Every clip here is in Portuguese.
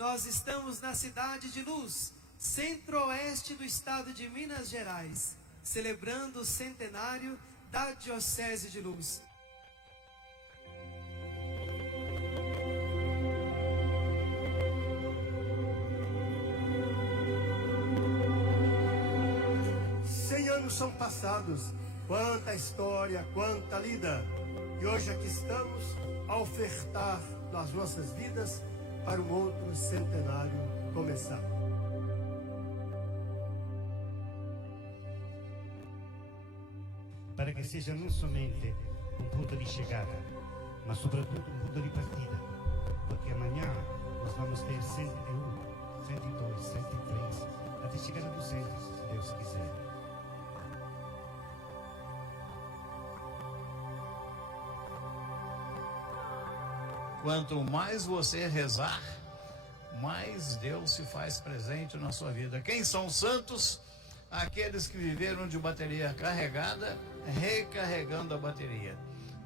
Nós estamos na cidade de Luz, centro-oeste do estado de Minas Gerais, celebrando o centenário da Diocese de Luz. Anos são passados, quanta história, quanta lida, e hoje aqui estamos a ofertar nas nossas vidas para um outro centenário começar. Para que seja não somente um ponto de chegada, mas sobretudo um ponto de partida, porque amanhã nós vamos ter 101, 102, 103, até chegar a 200, se Deus quiser. Quanto mais você rezar, mais Deus se faz presente na sua vida. Quem são os santos? Aqueles que viveram de bateria carregada, recarregando a bateria.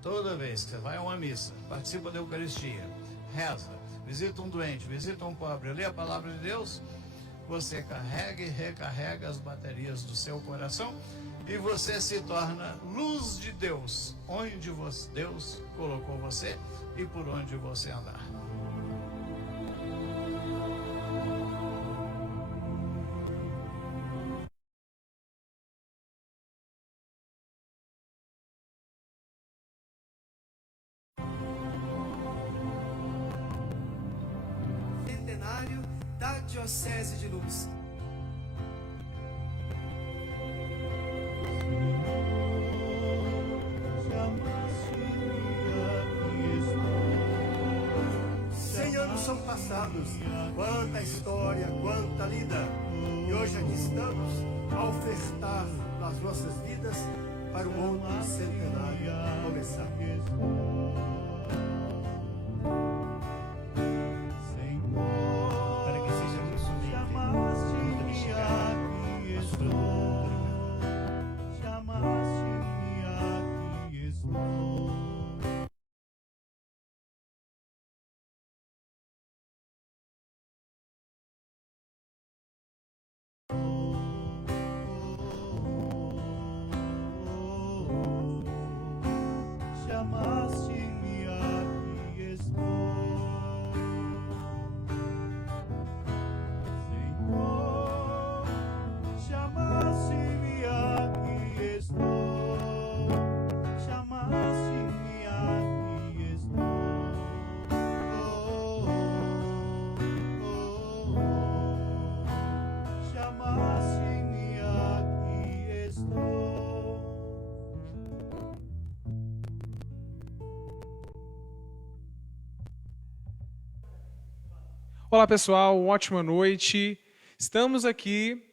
Toda vez que você vai a uma missa, participa da Eucaristia, reza, visita um doente, visita um pobre, lê a palavra de Deus, você carrega e recarrega as baterias do seu coração e você se torna luz de Deus, onde Deus colocou você e por onde você andar. Centenário da Diocese de Luz. São passados, quanta história, quanta lida, e hoje aqui estamos a ofertar nas nossas vidas para um outro centenário começar. Para que seja não somente um ponto de chegada, mas sobretudo Olá pessoal, uma ótima noite. Estamos aqui,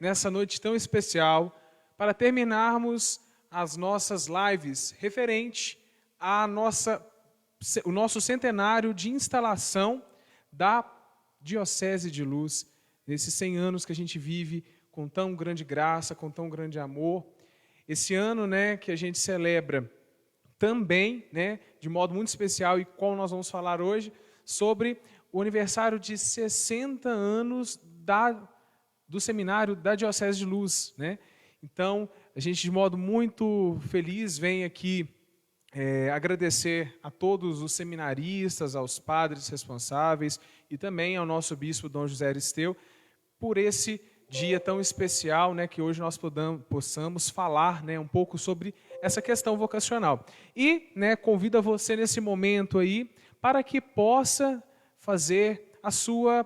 nessa noite tão especial para terminarmos as nossas lives referente o nosso centenário de instalação da Diocese de Luz, nesses 100 anos que a gente vive com tão grande graça, com tão grande amor. Esse ano, que a gente celebra também, de modo muito especial, e qual nós vamos falar hoje, sobre o aniversário de 60 anos do seminário da Diocese de Luz. Então, a gente, de modo muito feliz, vem aqui agradecer a todos os seminaristas, aos padres responsáveis e também ao nosso bispo Dom José Aristeu por esse dia tão especial, que hoje nós possamos falar um pouco sobre essa questão vocacional. E convido você nesse momento aí para que possa fazer a sua,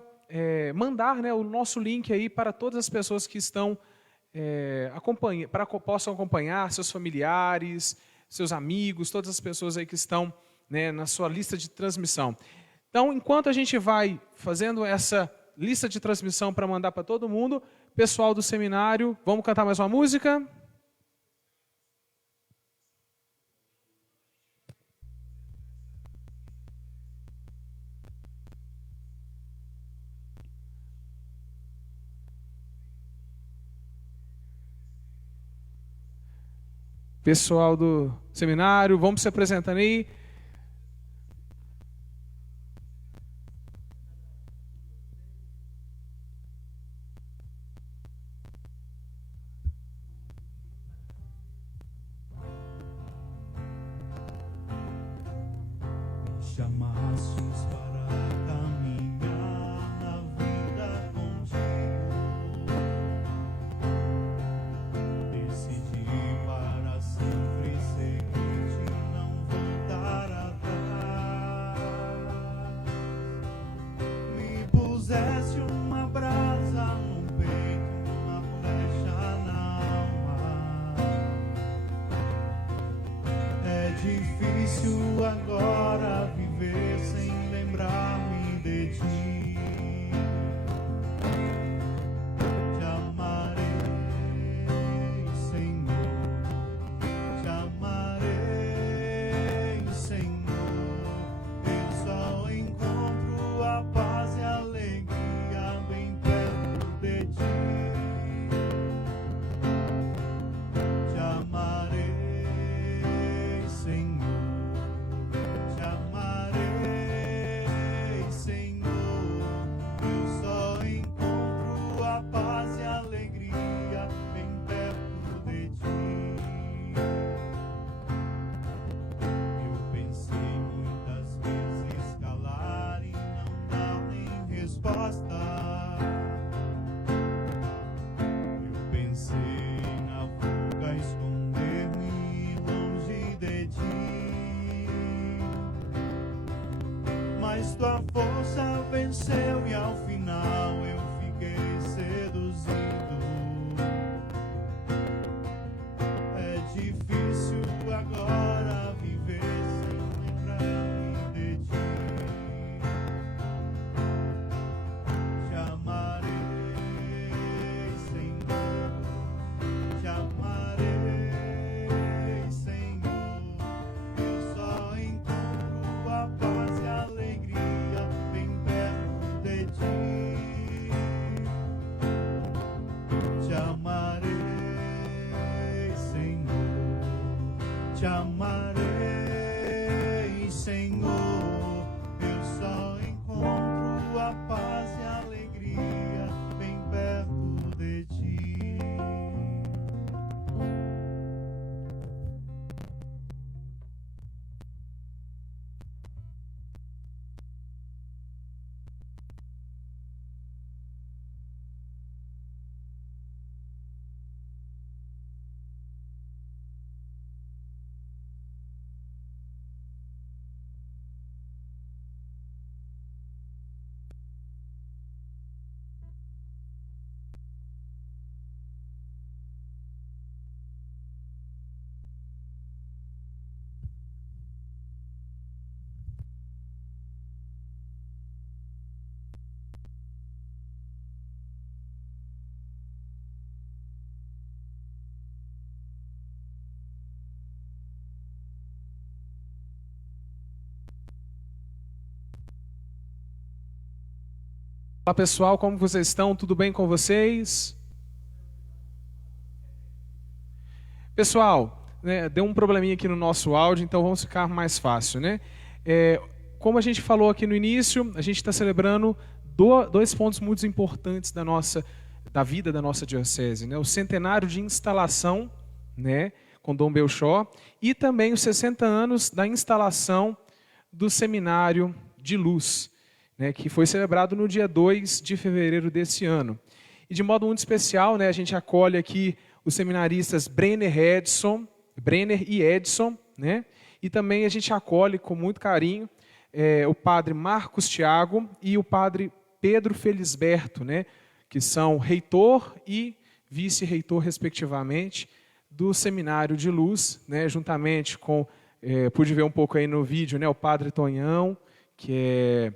mandar o nosso link aí para todas as pessoas que estão para que possam acompanhar, seus familiares, seus amigos, todas as pessoas aí que estão na sua lista de transmissão. Então, enquanto a gente vai fazendo essa lista de transmissão para mandar para todo mundo, pessoal do seminário, vamos cantar mais uma música? Pessoal do seminário, vamos se apresentando aí. chamastes para caminhar na vida contigo. Decidi para sempre seguir-te, não voltar atrás. Me puseste uma brasa no peito, uma flecha na alma. É difícil agora viver sem lembrar-me de ti. Te amarei, Senhor. Te amarei, Senhor. Eu só encontro a paz e a alegria bem perto de ti. Te amarei, Senhor. Te amarei, Senhor. Eu só encontro a paz e a alegria bem perto de ti. Eu pensei muitas vezes calar e não dar nem resposta. Eu pensei na fuga, esconder-me longe de ti. Mas tua força venceu e ao final eu fiquei seduzido. É difícil agora viver sem lembrar-me de ti. Te amarei, Senhor. Te amarei, Senhor. Eu só encontro a paz e a alegria bem perto de ti. Te amarei, Senhor. Te amarei, Senhor. Eu só encontro a paz e a alegria bem perto de ti. Olá pessoal, como vocês estão? Tudo bem com vocês? Pessoal, né, deu um probleminha aqui no nosso áudio, então vamos ficar mais fácil, né? Como a gente falou aqui no início, a gente está celebrando dois pontos muito importantes da vida da nossa diocese, né? O centenário de instalação, né, com Dom Belchor, e também os 60 anos da instalação do Seminário de Luz, né, que foi celebrado no dia 2 de fevereiro desse ano. E de modo muito especial, né, a gente acolhe aqui os seminaristas Brenner e Edson, né, e também a gente acolhe com muito carinho o padre Marcos Thiago e o padre Pedro Felisberto, né, que são reitor e vice-reitor, respectivamente, do Seminário de Luz, né, juntamente com, pude ver um pouco aí no vídeo, né, o padre Tonhão, que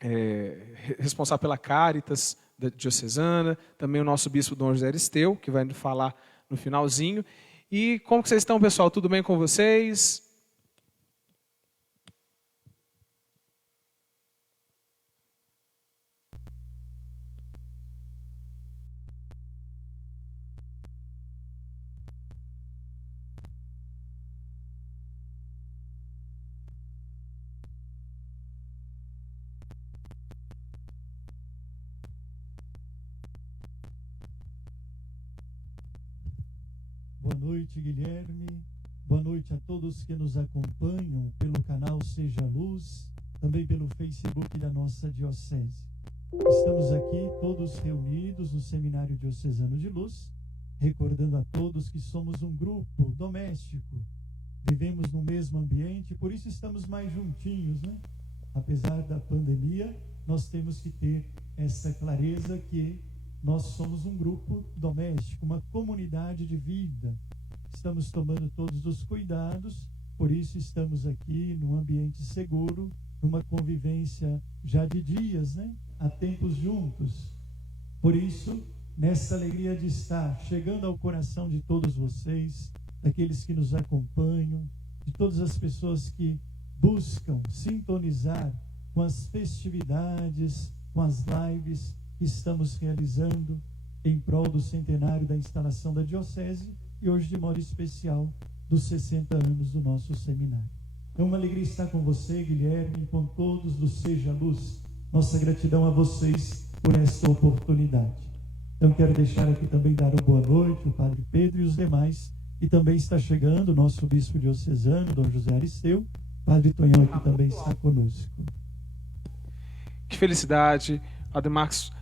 é responsável pela Caritas da Diocesana, também o nosso bispo Dom José Aristeu, que vai falar no finalzinho. E como que vocês estão, pessoal? Tudo bem com vocês? Boa noite, Guilherme. Boa noite a todos que nos acompanham pelo canal Seja Luz, também pelo Facebook da nossa Diocese. Estamos aqui todos reunidos no Seminário Diocesano de Luz, recordando a todos que somos um grupo doméstico, vivemos no mesmo ambiente, por isso estamos mais juntinhos, né? Apesar da pandemia, nós temos que ter essa clareza que nós somos um grupo doméstico, uma comunidade de vida. Estamos tomando todos os cuidados, por isso estamos aqui num ambiente seguro, numa convivência já de dias, né? Há tempos juntos. Por isso, nessa alegria de estar chegando ao coração de todos vocês, daqueles que nos acompanham, de todas as pessoas que buscam sintonizar com as festividades, com as lives que estamos realizando em prol do centenário da instalação da Diocese e hoje, de modo especial, dos 60 anos do nosso seminário. É uma alegria estar com você, Guilherme, e com todos do Seja Luz. Nossa gratidão a vocês por esta oportunidade. Então, quero deixar aqui também dar uma boa noite ao Padre Pedro e os demais. E também está chegando o nosso bispo diocesano, Dom José Aristeu. Padre Tonhão aqui também está conosco. Que felicidade, Padre Marcos.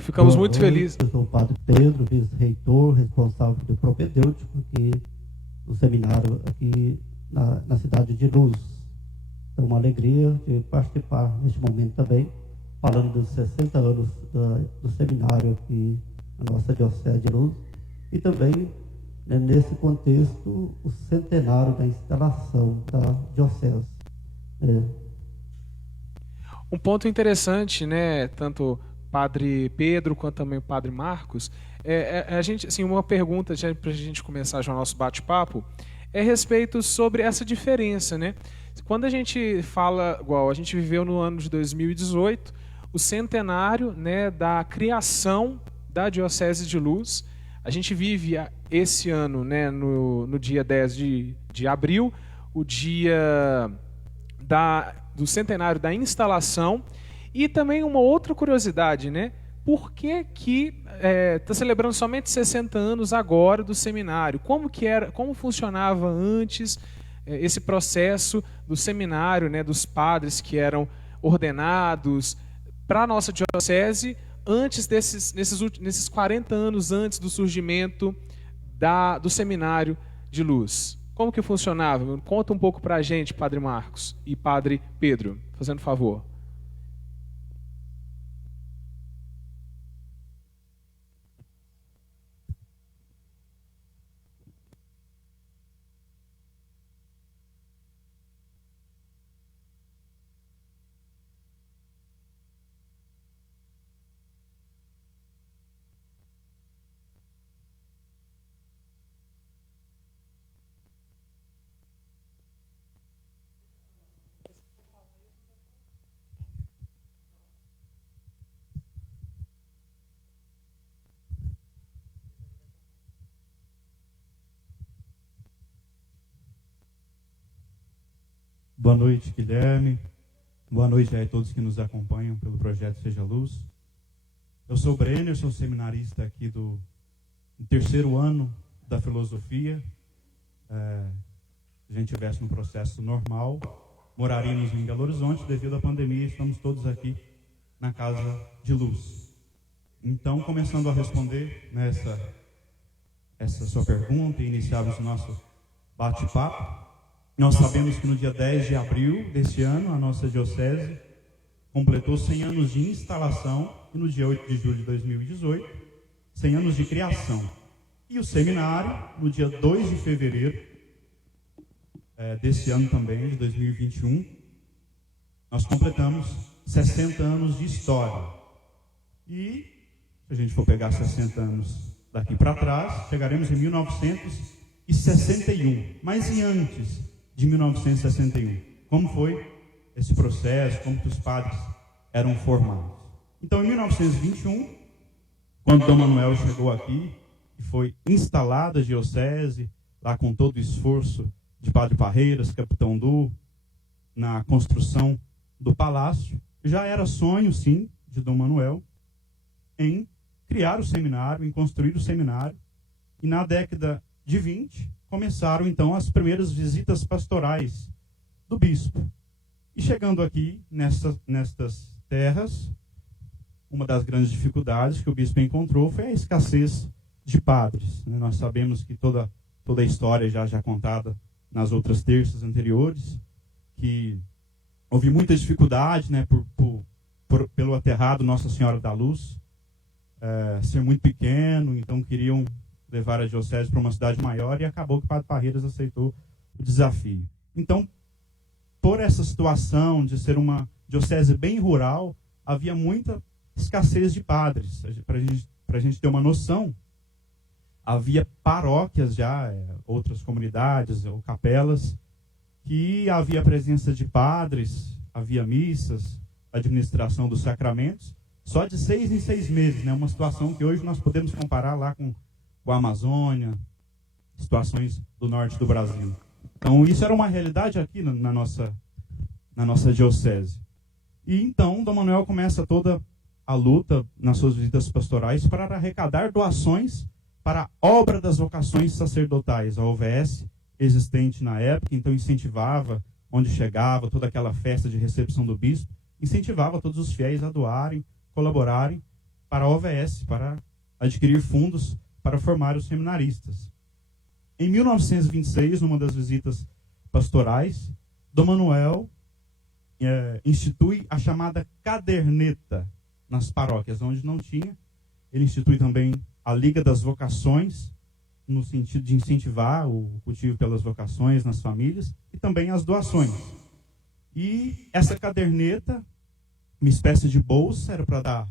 Ficamos muito felizes. Eu sou o Padre Pedro, vice-reitor, responsável do propedêutico aqui no seminário, aqui na cidade de Luz. É uma alegria de participar neste momento também, falando dos 60 anos do seminário aqui na nossa Diocese de Luz. E também, né, nesse contexto, o centenário da instalação da Diocese. Um ponto interessante, né, tanto Padre Pedro quanto também o Padre Marcos, a gente, assim, uma pergunta para a gente começar já o nosso bate-papo é a respeito sobre essa diferença, né? Quando a gente fala, igual a gente viveu no ano de 2018, o centenário, né, da criação da Diocese de Luz, a gente vive esse ano, né, no dia 10 de abril, o dia do centenário da instalação. E também uma outra curiosidade, né? Por que está celebrando somente 60 anos agora do seminário? Como funcionava antes esse processo do seminário, né, dos padres que eram ordenados para a nossa diocese antes nesses 40 anos antes do surgimento do seminário de Luz? Como que funcionava? Conta um pouco para a gente, Padre Marcos e Padre Pedro, fazendo favor. Boa noite, Guilherme. Boa noite a todos que nos acompanham pelo projeto Seja Luz. Eu sou o Brenner, sou seminarista aqui do terceiro ano da filosofia. Se a gente estivesse no processo normal, moraríamos em Belo Horizonte. Devido à pandemia, estamos todos aqui na Casa de Luz. Então, começando a responder essa sua pergunta e iniciarmos o nosso bate-papo, nós sabemos que no dia 10 de abril deste ano, a nossa Diocese completou 100 anos de instalação e no dia 8 de julho de 2018, 100 anos de criação. E o seminário, no dia 2 de fevereiro desse ano também, de 2021, nós completamos 60 anos de história. E, se a gente for pegar 60 anos daqui para trás, chegaremos em 1961. Mas e antes de 1961? Como foi esse processo? Como que os padres eram formados? Então, em 1921, quando Dom Manuel chegou aqui e foi instalada a diocese, lá com todo o esforço de Padre Parreiras, Capitão Du, na construção do palácio, já era sonho, sim, de Dom Manuel em criar o seminário, em construir o seminário. E na década de 20, começaram então as primeiras visitas pastorais do bispo. E chegando aqui, nestas terras, uma das grandes dificuldades que o bispo encontrou foi a escassez de padres. Nós sabemos que toda a história já contada nas outras terças anteriores, que houve muita dificuldade, né, pelo aterrado Nossa Senhora da Luz ser muito pequeno, então queriam levar a diocese para uma cidade maior, e acabou que o Padre Parreiras aceitou o desafio. Então, por essa situação de ser uma diocese bem rural, havia muita escassez de padres. Para a gente ter uma noção, havia paróquias já, outras comunidades ou capelas, que havia presença de padres, havia missas, administração dos sacramentos, só de 6 em 6 meses, né? Uma situação que hoje nós podemos comparar lá com a Amazônia, situações do norte do Brasil. Então, isso era uma realidade aqui na nossa diocese. E então, Dom Manuel começa toda a luta nas suas visitas pastorais para arrecadar doações para a obra das vocações sacerdotais, a OVS, existente na época. Então, incentivava, onde chegava, toda aquela festa de recepção do bispo, incentivava todos os fiéis a doarem, colaborarem para a OVS, para adquirir fundos para formar os seminaristas. Em 1926, numa das visitas pastorais, Dom Manuel institui a chamada caderneta nas paróquias, onde não tinha. Ele institui também a Liga das Vocações, no sentido de incentivar o cultivo pelas vocações nas famílias, e também as doações. E essa caderneta, uma espécie de bolsa, era para dar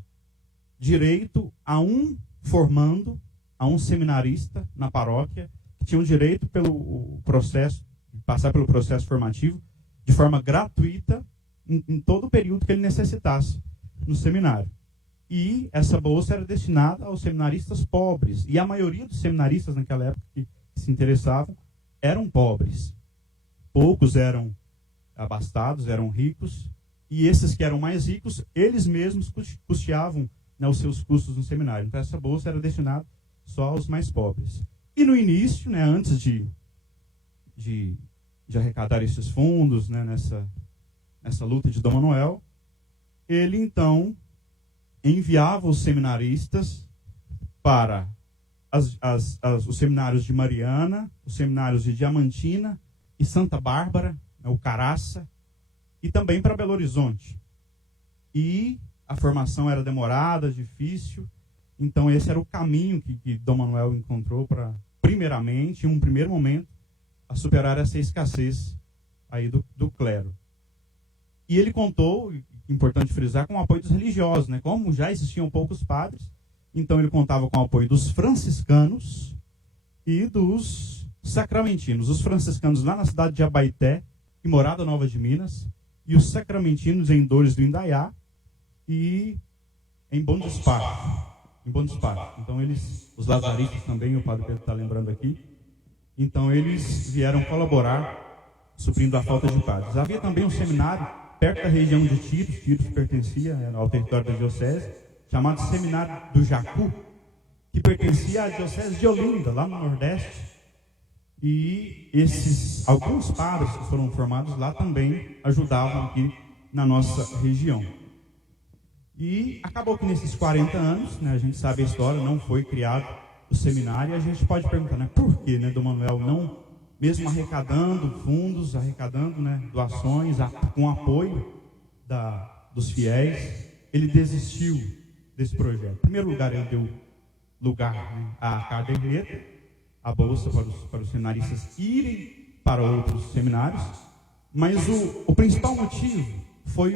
direito a um formando, a um seminarista na paróquia, que tinha o direito pelo processo, passar pelo processo formativo, de forma gratuita, em todo o período que ele necessitasse no seminário. E essa bolsa era destinada aos seminaristas pobres. E a maioria dos seminaristas naquela época que se interessavam eram pobres. Poucos eram abastados, eram ricos. E esses que eram mais ricos, eles mesmos custeavam, né, os seus custos no seminário. Então essa bolsa era destinada só aos mais pobres. E no início, né, antes de arrecadar esses fundos, né, nessa luta de Dom Manuel, ele então enviava os seminaristas para os seminários de Mariana, os seminários de Diamantina e Santa Bárbara, né, o Caraça, e também para Belo Horizonte. E a formação era demorada, difícil. Então esse era o caminho que Dom Manuel encontrou para, primeiramente, em um primeiro momento, a superar essa escassez aí do clero. E ele contou, importante frisar, com o apoio dos religiosos, né? Como já existiam poucos padres, então ele contava com o apoio dos franciscanos e dos sacramentinos. Os franciscanos lá na cidade de Abaeté e Morada Nova de Minas, e os sacramentinos em Dores do Indaiá e em Bom Despacho. Então os lazaristas também, o padre Pedro está lembrando aqui, então eles vieram colaborar, suprindo a falta de padres. Havia também um seminário perto da região de Tiros pertencia ao território da diocese, chamado Seminário do Jacu, que pertencia à diocese de Olinda, lá no Nordeste. E alguns padres que foram formados lá também ajudavam aqui na nossa região. E acabou que nesses 40 anos, né, a gente sabe a história, não foi criado o seminário, e a gente pode perguntar, né, por que, né, Dom Manuel não, mesmo arrecadando fundos, né, doações, com apoio dos fiéis, ele desistiu desse projeto. Em primeiro lugar, ele deu lugar, né, à caderneta, a bolsa para os seminaristas irem para outros seminários, mas o principal motivo foi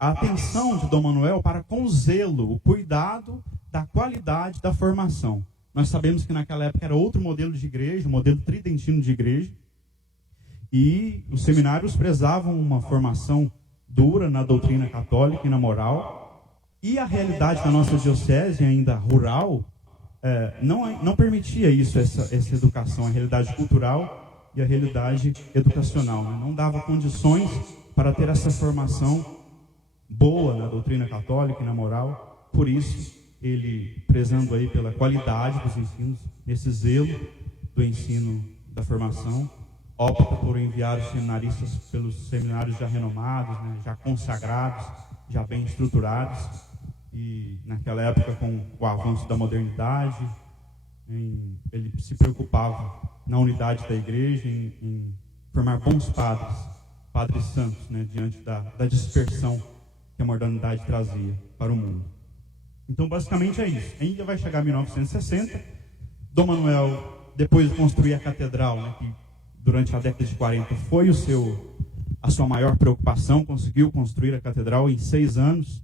a atenção de Dom Manuel para com o zelo, o cuidado da qualidade da formação. Nós sabemos que naquela época era outro modelo de igreja, o modelo tridentino de igreja, e os seminários prezavam uma formação dura na doutrina católica e na moral, e a realidade da nossa diocese, ainda rural, não permitia isso, essa educação, a realidade cultural e a realidade educacional, né? Não dava condições para ter essa formação boa na doutrina católica e na moral. Por isso, ele, prezando aí pela qualidade dos ensinos, nesse zelo do ensino da formação, opta por enviar os seminaristas pelos seminários já renomados, né, já consagrados, já bem estruturados, e naquela época, com o avanço da modernidade, ele se preocupava na unidade da igreja, em formar bons padres santos, né, diante da dispersão que a modernidade trazia para o mundo. Então, basicamente é isso. Ainda vai chegar 1960, Dom Manuel, depois de construir a catedral, né, que durante a década de 40 foi a sua maior preocupação, conseguiu construir a catedral em 6 anos.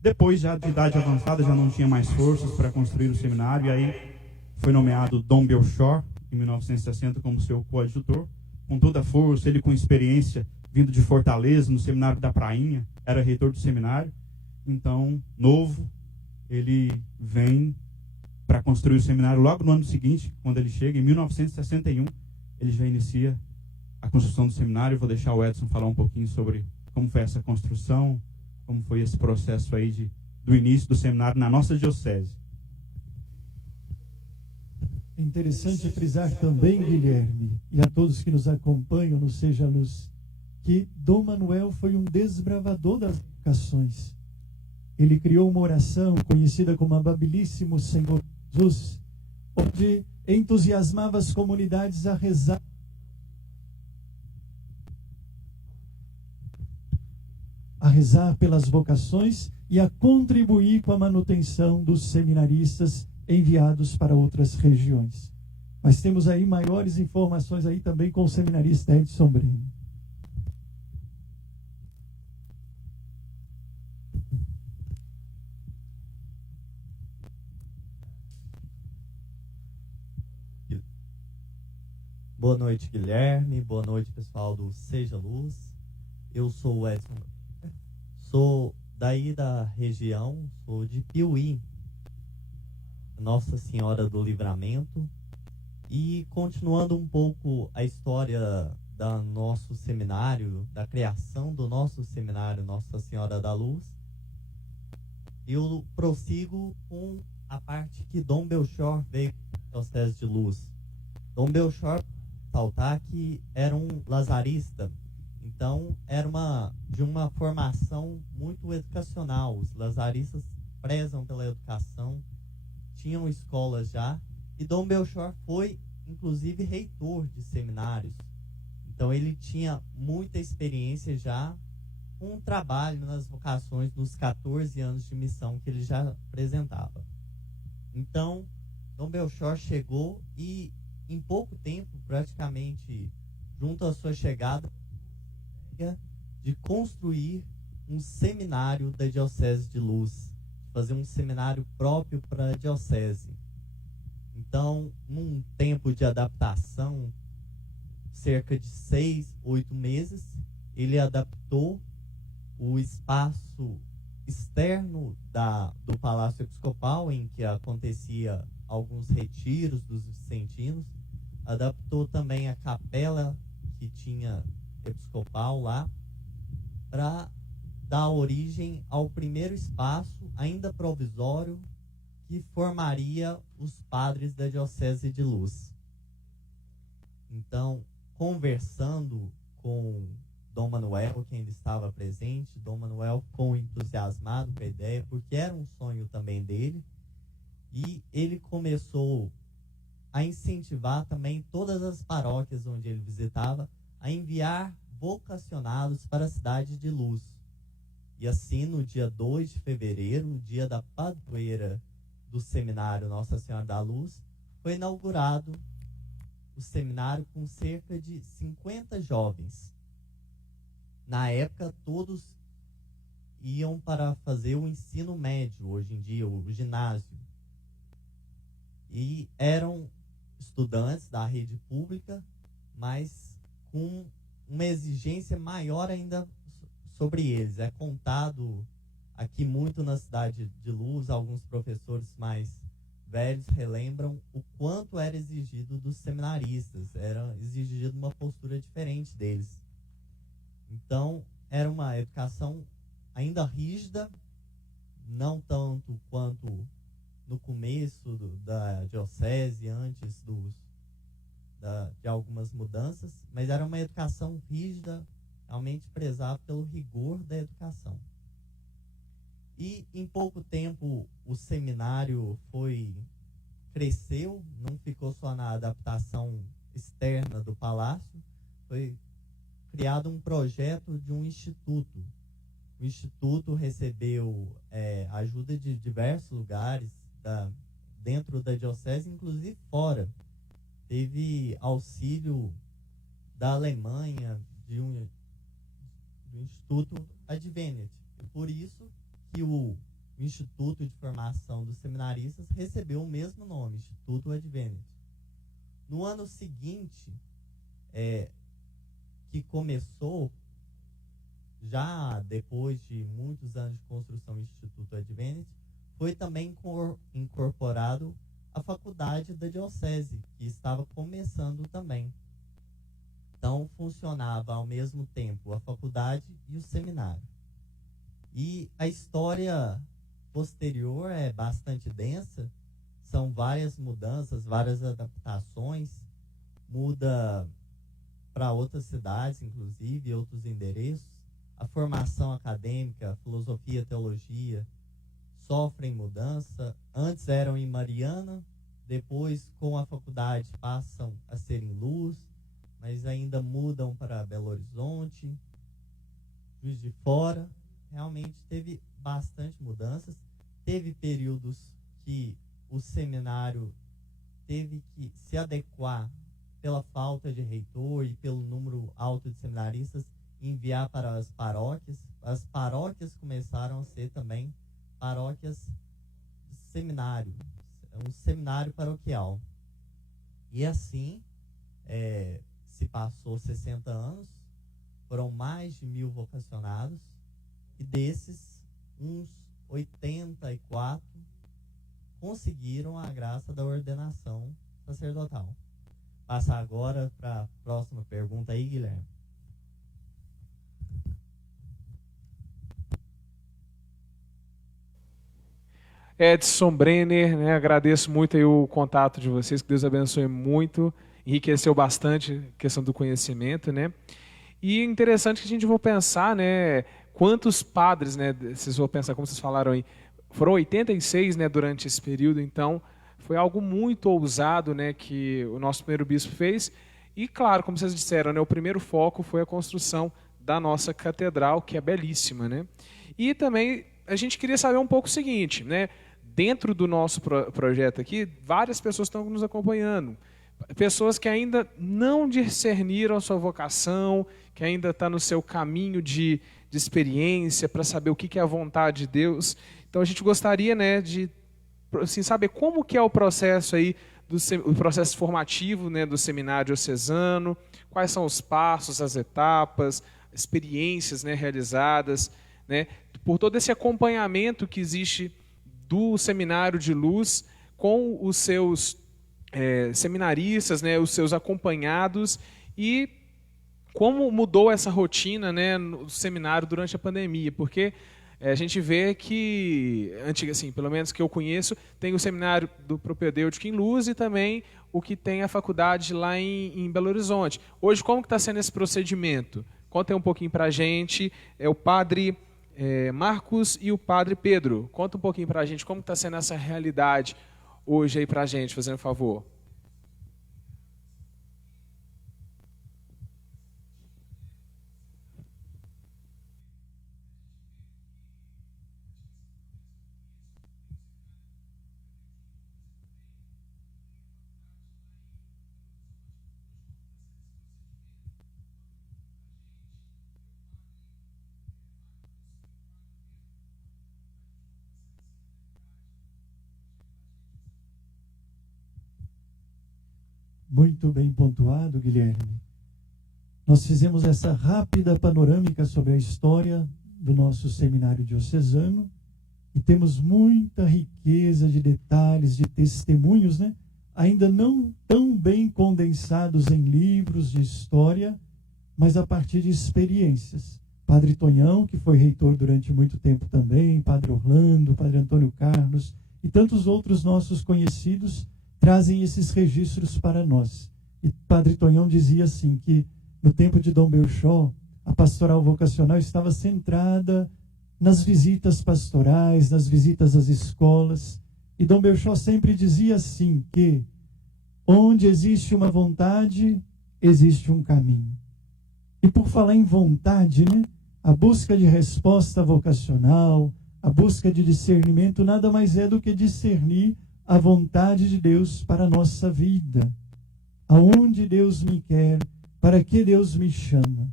Depois, já de idade avançada, já não tinha mais forças para construir o seminário, e aí foi nomeado Dom Belchior, em 1960, como seu coadjutor. Com toda a força, ele com experiência, vindo de Fortaleza, no seminário da Prainha, era reitor do seminário. Então, novo, ele vem para construir o seminário logo no ano seguinte, quando ele chega, em 1961, ele já inicia a construção do seminário. Eu vou deixar o Edson falar um pouquinho sobre como foi essa construção, como foi esse processo aí do início do seminário na nossa diocese. É interessante frisar também, Guilherme, e a todos que nos acompanham no Seja Luz, que Dom Manuel foi um desbravador das vocações. Ele criou uma oração conhecida como Amabilíssimo Senhor Jesus, onde entusiasmava as comunidades a rezar pelas vocações e a contribuir com a manutenção dos seminaristas enviados para outras regiões. Mas temos aí maiores informações aí também com o seminarista Edson Breno. Boa noite, Guilherme. Boa noite, pessoal do Seja Luz. Eu sou o Edson. Sou daí da região, sou de Piuí, Nossa Senhora do Livramento. E continuando um pouco a história do nosso seminário, da criação do nosso seminário Nossa Senhora da Luz, eu prossigo com a parte que Dom Belchior veio para a Diocese de Luz. Dom Belchior, saltar que era um lazarista, então era de uma formação muito educacional. Os lazaristas prezam pela educação, tinham escolas já, e Dom Belchior foi, inclusive, reitor de seminários. Então ele tinha muita experiência já com o trabalho nas vocações nos 14 anos de missão que ele já apresentava. Então, Dom Belchior chegou e, em pouco tempo, praticamente, junto à sua chegada, de construir um seminário da Diocese de Luz, fazer um seminário próprio para a Diocese. Então, num tempo de adaptação, cerca de 6, 8 meses, ele adaptou o espaço externo do Palácio Episcopal, em que acontecia alguns retiros dos vicentinos, adaptou também a capela que tinha episcopal lá, para dar origem ao primeiro espaço, ainda provisório, que formaria os padres da Diocese de Luz. Então, conversando com Dom Manuel, que ainda estava presente, Dom Manuel ficou entusiasmado com a ideia, porque era um sonho também dele, e ele começou a incentivar também todas as paróquias onde ele visitava a enviar vocacionados para a cidade de Luz. E assim, no dia 2 de fevereiro, dia da padroeira do seminário Nossa Senhora da Luz, foi inaugurado o seminário com cerca de 50 jovens. Na época, todos iam para fazer o ensino médio, hoje em dia, o ginásio. E eram estudantes da rede pública, mas com uma exigência maior ainda sobre eles. É contado aqui muito na cidade de Luz, alguns professores mais velhos relembram o quanto era exigido dos seminaristas, era exigido uma postura diferente deles. Então, era uma educação ainda rígida, não tanto quanto no começo da diocese, antes de algumas mudanças, mas era uma educação rígida, realmente prezava pelo rigor da educação. E em pouco tempo o seminário cresceu, não ficou só na adaptação externa do palácio, foi criado um projeto de um instituto. O instituto recebeu ajuda de diversos lugares dentro da diocese, inclusive fora. Teve auxílio da Alemanha, do Instituto Adventist. E por isso que o Instituto de Formação dos Seminaristas recebeu o mesmo nome, Instituto Adventist. No ano seguinte, que começou, já depois de muitos anos de construção do Instituto Adventist, foi também incorporado a faculdade da diocese, que estava começando também. Então, funcionava ao mesmo tempo a faculdade e o seminário. E a história posterior é bastante densa, são várias mudanças, várias adaptações, muda para outras cidades, inclusive, outros endereços. A formação acadêmica, filosofia, teologia, sofrem mudança. Antes eram em Mariana, depois, com a faculdade, passam a ser em Luz, mas ainda mudam para Belo Horizonte, Juiz de Fora. Realmente teve bastante mudanças. Teve períodos que o seminário teve que se adequar pela falta de reitor e pelo número alto de seminaristas, enviar para as paróquias. As paróquias começaram a ser também paróquias de seminário, um seminário paroquial. E assim, se passou 60 anos, foram mais de 1.000 vocacionados, e desses, uns 84 conseguiram a graça da ordenação sacerdotal. Passar agora para a próxima pergunta aí, Guilherme. Edson Brenner, né, agradeço muito aí o contato de vocês, que Deus abençoe muito, enriqueceu bastante a questão do conhecimento, né? E interessante que a gente vai pensar, né, quantos padres, né, vocês vão pensar, como vocês falaram aí, foram 86, né, durante esse período, então foi algo muito ousado, né, que o nosso primeiro bispo fez. E claro, como vocês disseram, né, o primeiro foco foi a construção da nossa catedral, que é belíssima, né? E também a gente queria saber um pouco o seguinte, né, dentro do nosso projeto aqui, várias pessoas estão nos acompanhando, pessoas que ainda não discerniram a sua vocação, que ainda está no seu caminho de experiência para saber o que é a vontade de Deus. Então a gente gostaria, né, de assim, saber como que é o processo aí o processo formativo, né, do seminário diocesano, quais são os passos, as etapas, experiências, né, realizadas, né, por todo esse acompanhamento que existe do Seminário de Luz com os seus seminaristas, né, os seus acompanhados, e como mudou essa rotina, né, no seminário durante a pandemia, porque a gente vê que, assim, pelo menos que eu conheço, tem o seminário do propedêutico em Luz e também o que tem a faculdade lá em Belo Horizonte. Hoje, como que está sendo esse procedimento? Conta aí um pouquinho para a gente, o padre Marcos e o padre Pedro. Conta um pouquinho para a gente como está sendo essa realidade hoje aí para a gente, fazendo um favor. Muito bem pontuado, Guilherme. Nós fizemos essa rápida panorâmica sobre a história do nosso seminário diocesano e temos muita riqueza de detalhes, de testemunhos, né? Ainda não tão bem condensados em livros de história, mas a partir de experiências. Padre Tonhão, que foi reitor durante muito tempo também, Padre Orlando, Padre Antônio Carlos e e tantos outros nossos conhecidos trazem esses registros para nós. E Padre Tonhão dizia assim, que no tempo de Dom Belchor, a pastoral vocacional estava centrada nas visitas pastorais, nas visitas às escolas. E Dom Belchor sempre dizia assim, que onde existe uma vontade, existe um caminho. E por falar em vontade, né, a busca de resposta vocacional, a busca de discernimento, nada mais é do que discernir a vontade de Deus para a nossa vida. Aonde Deus me quer, para que Deus me chama.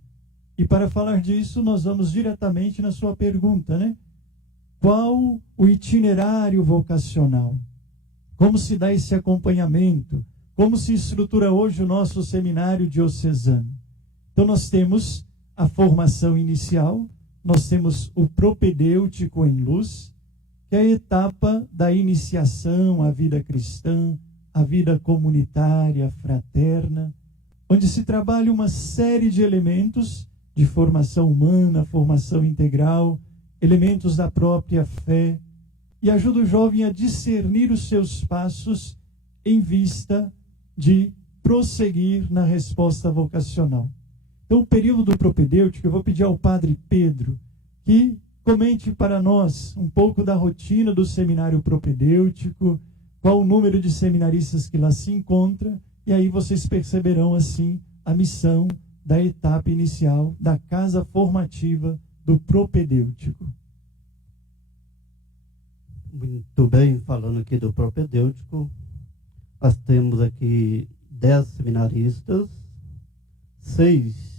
E para falar disso, nós vamos diretamente na sua pergunta, né? Qual o itinerário vocacional? Como se dá esse acompanhamento? Como se estrutura hoje o nosso seminário diocesano? Então nós temos a formação inicial, nós temos o propedêutico em luz, que é a etapa da iniciação à vida cristã, à vida comunitária, fraterna, onde se trabalha uma série de elementos de formação humana, formação integral, elementos da própria fé, e ajuda o jovem a discernir os seus passos em vista de prosseguir na resposta vocacional. Então, o período do propedêutico, eu vou pedir ao Padre Pedro que comente para nós um pouco da rotina do seminário propedêutico, qual o número de seminaristas que lá se encontra, e aí vocês perceberão, assim, a missão da etapa inicial da casa formativa do propedêutico. Muito bem, falando aqui do propedêutico, nós temos aqui 10 seminaristas, 6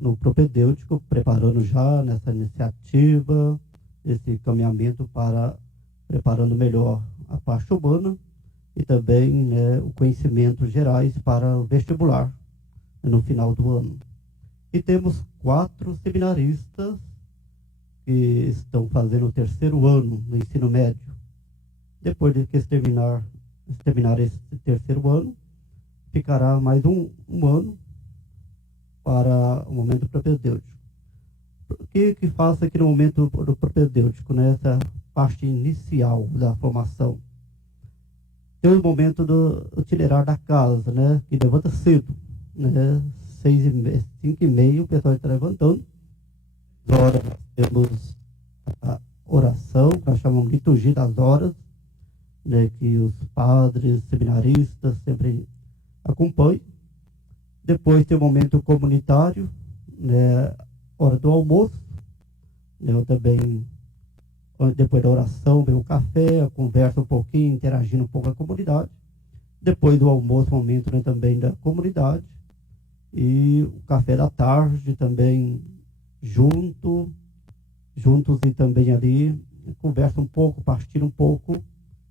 no propedêutico, preparando já nessa iniciativa, esse caminhamento para preparando melhor a parte humana e também, né, o conhecimento gerais para o vestibular no final do ano. E temos 4 seminaristas que estão fazendo o 3º ano no ensino médio. Depois de que terminar esse 3º ano, ficará mais um ano para o momento propedêutico. O que faço aqui no momento do propedêutico, né? Essa parte inicial da formação. Tem o momento do itinerário da casa, né? Que levanta cedo, né? 5h30 o pessoal está levantando. Agora nós temos a oração, que nós chamamos de liturgia das horas, né? Que os padres, seminaristas sempre acompanham. Depois tem o momento comunitário, né, hora do almoço, né, eu também, depois da oração, vem o café, conversa um pouquinho, interagindo um pouco com a comunidade. Depois do almoço, momento, né, também da comunidade. E o café da tarde também juntos e também ali, conversa um pouco, partilha um pouco,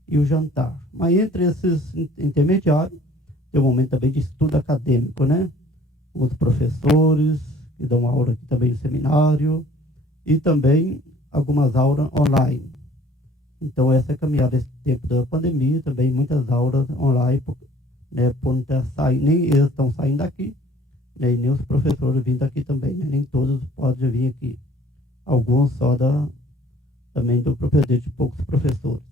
e o jantar. Mas entre esses intermediários, tem um momento também de estudo acadêmico, né? Os professores que dão aula aqui também no seminário e também algumas aulas online. Então essa é a caminhada desse tempo da pandemia, também muitas aulas online, né? Por não ter saído, nem eles estão saindo daqui, né? E nem os professores vindo daqui também, né? Nem todos podem vir aqui. Alguns só também do propedêutico de poucos professores.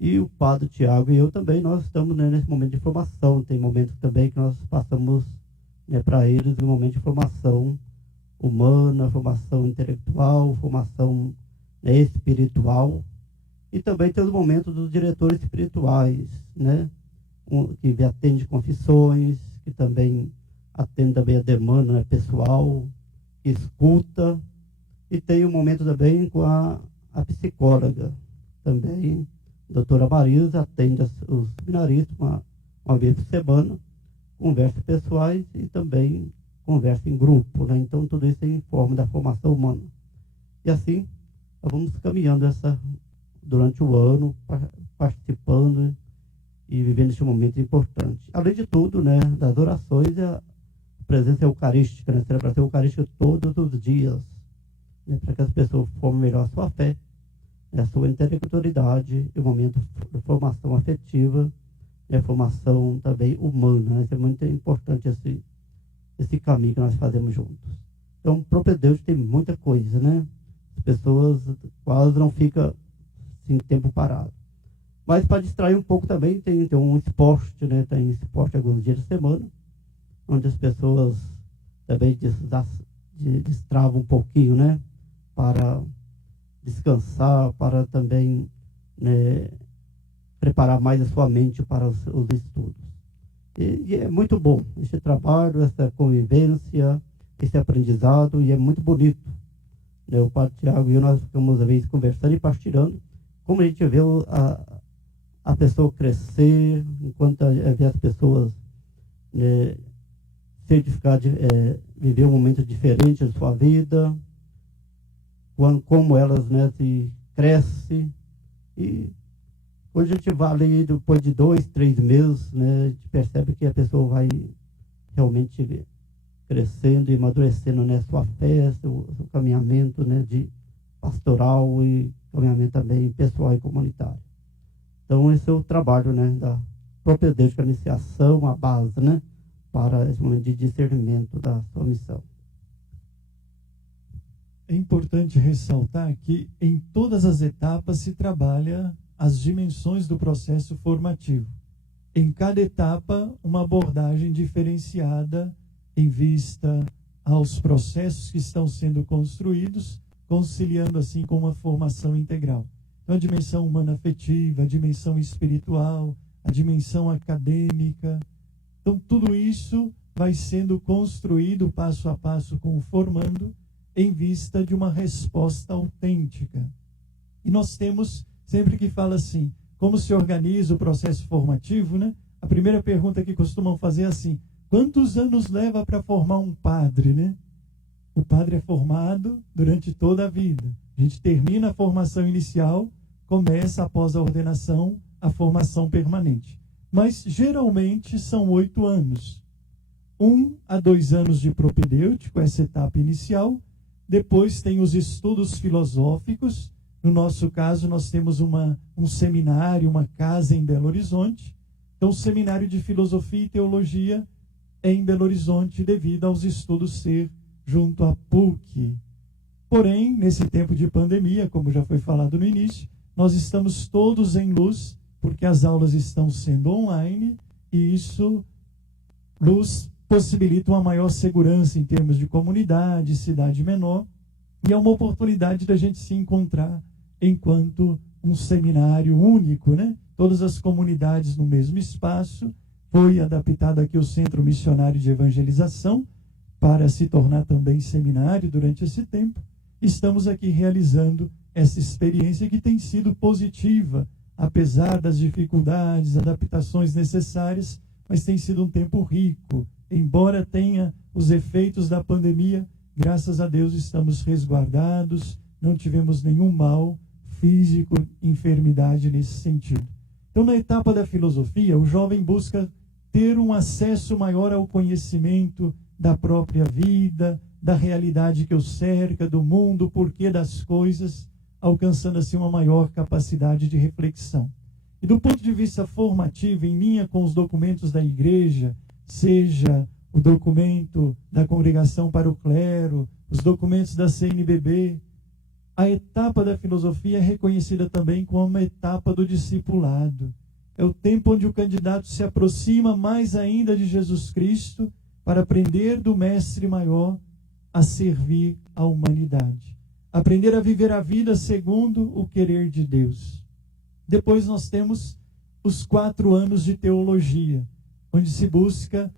E o Padre Tiago e eu também, nós estamos, né, nesse momento de formação. Tem momentos também que nós passamos, né, para eles um momento de formação humana, formação intelectual, formação, né, espiritual. E também tem os momentos dos diretores espirituais, né, que atende confissões, que também atende também a demanda, né, pessoal, que escuta. E tem um momento também com a psicóloga também. Doutora Marisa atende os seminaristas uma vez por semana, conversas pessoais e também conversa em grupo, né? Então tudo isso é em forma da formação humana. E assim, nós vamos caminhando durante o ano, participando e vivendo este momento importante. Além de tudo, né, das orações, a presença eucarística, né? A celebração eucarística todos os dias, né? Para que as pessoas formem melhor a sua fé, a sua intelectualidade, o momento de formação afetiva, e a formação também humana. Isso é muito importante, esse caminho que nós fazemos juntos. Então, o propedêutico tem muita coisa, né? As pessoas quase não ficam sem tempo parado. Mas para distrair um pouco também, tem um esporte, né? Tem esporte alguns dias de semana, onde as pessoas também destravam um pouquinho, né? Para descansar, para também, né, preparar mais a sua mente para os estudos. E é muito bom esse trabalho, essa convivência, esse aprendizado, e é muito bonito. Né? O Padre Tiago e eu, nós ficamos às vezes conversando e partilhando como a gente vê a pessoa crescer, enquanto vê as pessoas viver um momento diferente da sua vida, como elas, né, se crescem. E hoje a gente vai ali, depois de 2, 3 meses, né, a gente percebe que a pessoa vai realmente crescendo e amadurecendo, né, sua fé, seu caminhamento, né, de pastoral e caminhamento também pessoal e comunitário. Então esse é o trabalho, né, da propedêutica, a iniciação, a base, né, para esse momento de discernimento da sua missão. É importante ressaltar que em todas as etapas se trabalha as dimensões do processo formativo. Em cada etapa, uma abordagem diferenciada em vista aos processos que estão sendo construídos, conciliando assim com uma formação integral. Então, a dimensão humana afetiva, a dimensão espiritual, a dimensão acadêmica. Então, tudo isso vai sendo construído passo a passo com o formando, em vista de uma resposta autêntica. E nós temos, sempre que fala assim, como se organiza o processo formativo, né? A primeira pergunta que costumam fazer é assim: quantos anos leva para formar um padre, né? O padre é formado durante toda a vida. A gente termina a formação inicial, começa após a ordenação a formação permanente. Mas geralmente são 8 anos. 1 a 2 anos de propedêutico, essa etapa inicial. Depois tem os estudos filosóficos. No nosso caso, nós temos um seminário, uma casa em Belo Horizonte. Então, o seminário de filosofia e teologia é em Belo Horizonte, devido aos estudos ser junto à PUC. Porém, nesse tempo de pandemia, como já foi falado no início, nós estamos todos em Luz, porque as aulas estão sendo online, e isso nos possibilita uma maior segurança em termos de comunidade, cidade menor, e é uma oportunidade da gente se encontrar enquanto um seminário único, né? Todas as comunidades no mesmo espaço. Foi adaptado aqui o Centro Missionário de Evangelização para se tornar também seminário durante esse tempo. Estamos aqui realizando essa experiência que tem sido positiva, apesar das dificuldades, adaptações necessárias, mas tem sido um tempo rico. Embora tenha os efeitos da pandemia, graças a Deus estamos resguardados, não tivemos nenhum mal físico, enfermidade nesse sentido. Então, na etapa da filosofia, o jovem busca ter um acesso maior ao conhecimento da própria vida, da realidade que o cerca, do mundo, o porquê das coisas, alcançando assim uma maior capacidade de reflexão. E do ponto de vista formativo, em linha com os documentos da igreja, seja o documento da Congregação para o Clero, os documentos da CNBB, a etapa da filosofia é reconhecida também como uma etapa do discipulado. É o tempo onde o candidato se aproxima mais ainda de Jesus Cristo para aprender do Mestre Maior a servir a humanidade. Aprender a viver a vida segundo o querer de Deus. Depois nós temos os 4 anos de teologia, onde se busca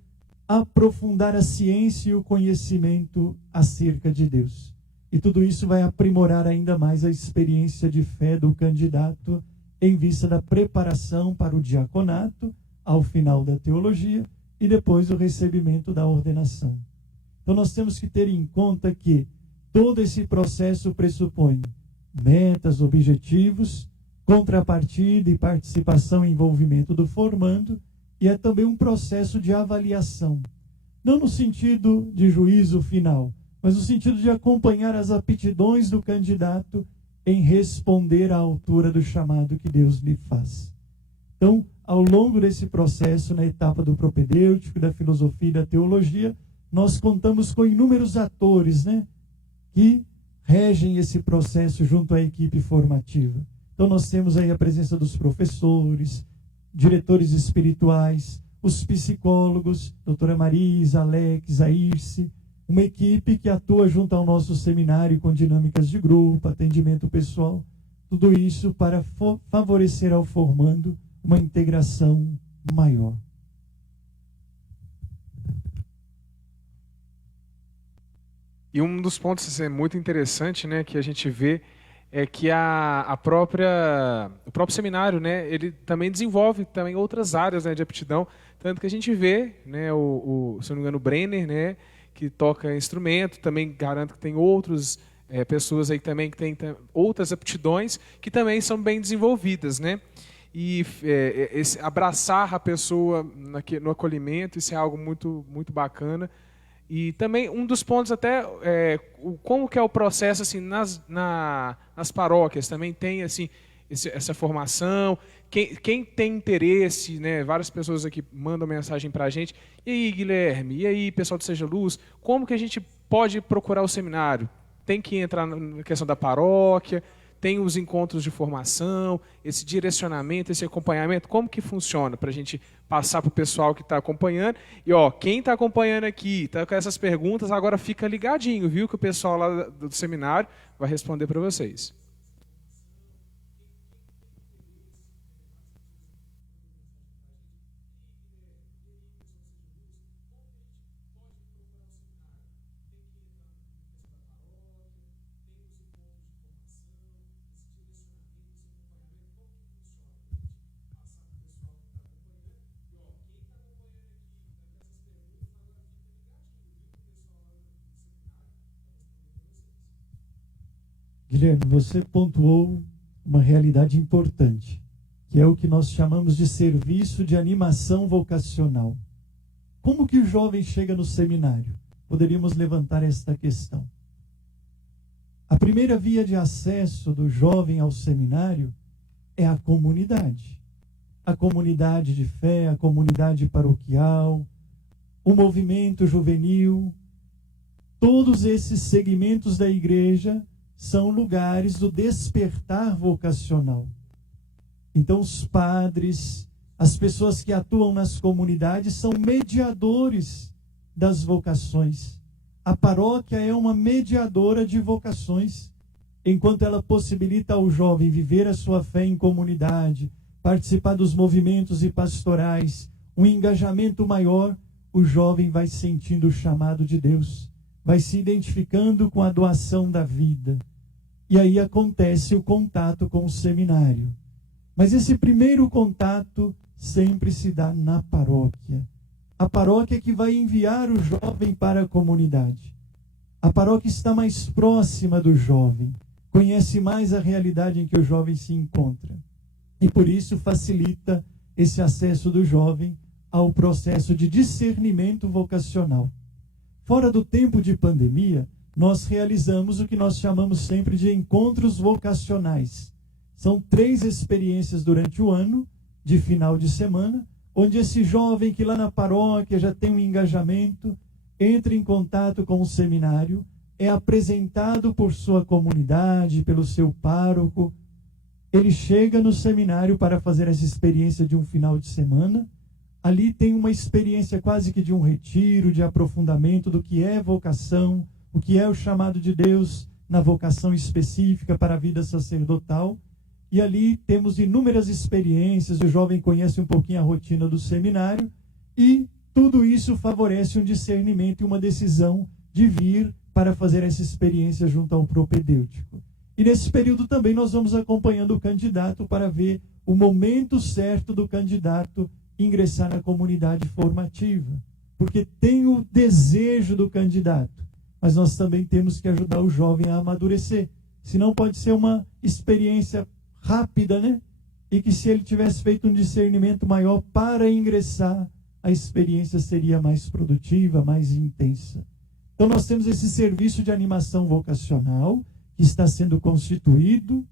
aprofundar a ciência e o conhecimento acerca de Deus. E tudo isso vai aprimorar ainda mais a experiência de fé do candidato em vista da preparação para o diaconato, ao final da teologia, e depois o recebimento da ordenação. Então nós temos que ter em conta que todo esse processo pressupõe metas, objetivos, contrapartida e participação e envolvimento do formando, e é também um processo de avaliação. Não no sentido de juízo final, mas no sentido de acompanhar as aptidões do candidato em responder à altura do chamado que Deus lhe faz. Então, ao longo desse processo, na etapa do propedêutico, da filosofia e da teologia, nós contamos com inúmeros atores, né, que regem esse processo junto à equipe formativa. Então nós temos aí a presença dos professores, diretores espirituais, os psicólogos, doutora Marisa, Alex, Airce, uma equipe que atua junto ao nosso seminário com dinâmicas de grupo, atendimento pessoal, tudo isso para favorecer ao formando uma integração maior. E um dos pontos muito interessante, né, que a gente vê é que o próprio seminário, né, ele também desenvolve também outras áreas, né, de aptidão, tanto que a gente vê, né, se não me engano, o Brenner, né, que toca instrumento, também garanto que tem outras pessoas aí também que têm outras aptidões que também são bem desenvolvidas, né? E abraçar a pessoa no acolhimento, isso é algo muito, muito bacana. E também um dos pontos até como que é o processo assim nas paróquias, também tem assim essa formação. Quem tem interesse, né, várias pessoas aqui mandam mensagem para a gente. E aí, Guilherme? E aí, pessoal do Seja Luz? Como que a gente pode procurar o seminário? Tem que entrar na questão da paróquia? Tem os encontros de formação, esse direcionamento, esse acompanhamento? Como que funciona para a gente passar para o pessoal que está acompanhando? E quem está acompanhando aqui, está com essas perguntas, agora fica ligadinho, viu? Que o pessoal lá do seminário vai responder para vocês. Guilherme, você pontuou uma realidade importante, que é o que nós chamamos de serviço de animação vocacional. Como que o jovem chega no seminário? Poderíamos levantar esta questão. A primeira via de acesso do jovem ao seminário é a comunidade. A comunidade de fé, a comunidade paroquial, o movimento juvenil, todos esses segmentos da igreja são lugares do despertar vocacional. Então, os padres, as pessoas que atuam nas comunidades são mediadores das vocações. A paróquia é uma mediadora de vocações, enquanto ela possibilita ao jovem viver a sua fé em comunidade, participar dos movimentos e pastorais, um engajamento maior, o jovem vai sentindo o chamado de Deus, vai se identificando com a doação da vida. E aí acontece o contato com o seminário. Mas esse primeiro contato sempre se dá na paróquia. A paróquia que vai enviar o jovem para a comunidade. A paróquia está mais próxima do jovem, conhece mais a realidade em que o jovem se encontra. E por isso facilita esse acesso do jovem ao processo de discernimento vocacional. Fora do tempo de pandemia, nós realizamos o que nós chamamos sempre de encontros vocacionais. São 3 experiências durante o ano, de final de semana, onde esse jovem que lá na paróquia já tem um engajamento, entra em contato com o seminário, é apresentado por sua comunidade, pelo seu pároco. Ele chega no seminário para fazer essa experiência de um final de semana. Ali tem uma experiência quase que de um retiro, de aprofundamento do que é vocação, o que é o chamado de Deus na vocação específica para a vida sacerdotal. E ali temos inúmeras experiências, o jovem conhece um pouquinho a rotina do seminário e tudo isso favorece um discernimento e uma decisão de vir para fazer essa experiência junto ao propedêutico. E nesse período também nós vamos acompanhando o candidato para ver o momento certo do candidato ingressar na comunidade formativa. Porque tem o desejo do candidato, mas nós também temos que ajudar o jovem a amadurecer. Senão pode ser uma experiência rápida, né? E que se ele tivesse feito um discernimento maior para ingressar, a experiência seria mais produtiva, mais intensa. Então nós temos esse serviço de animação vocacional que está sendo constituído.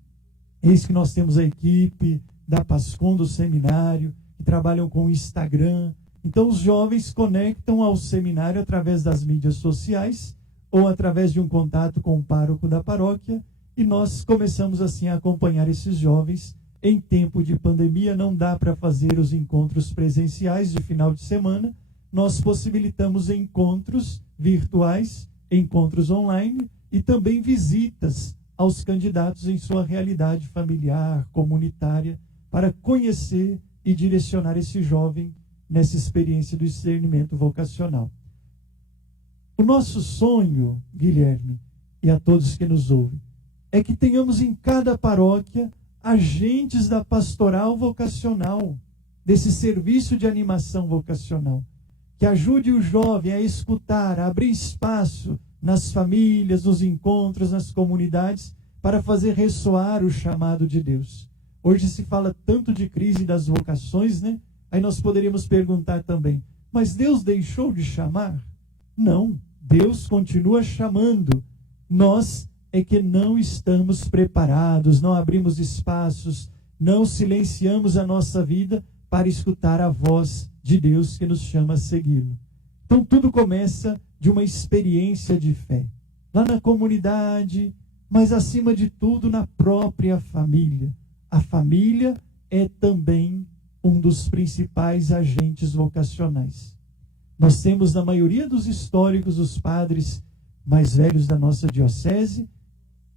Eis que nós temos a equipe da PASCOM do seminário, que trabalham com o Instagram. Então os jovens conectam ao seminário através das mídias sociais ou através de um contato com o pároco da paróquia e nós começamos assim a acompanhar esses jovens. Em tempo de pandemia não dá para fazer os encontros presenciais de final de semana, nós possibilitamos encontros virtuais, encontros online e também visitas aos candidatos em sua realidade familiar, comunitária, para conhecer e direcionar esse jovem nessa experiência do discernimento vocacional. O nosso sonho, Guilherme, e a todos que nos ouvem, é que tenhamos em cada paróquia agentes da pastoral vocacional, desse serviço de animação vocacional, que ajude o jovem a escutar, a abrir espaço nas famílias, nos encontros, nas comunidades, para fazer ressoar o chamado de Deus. Hoje se fala tanto de crise das vocações, né? Aí nós poderíamos perguntar também, mas Deus deixou de chamar? Não, Deus continua chamando. Nós é que não estamos preparados, não abrimos espaços, não silenciamos a nossa vida para escutar a voz de Deus que nos chama a segui-lo. Então tudo começa de uma experiência de fé, lá na comunidade, mas acima de tudo na própria família. A família é também um dos principais agentes vocacionais. Nós temos na maioria dos históricos, os padres mais velhos da nossa diocese,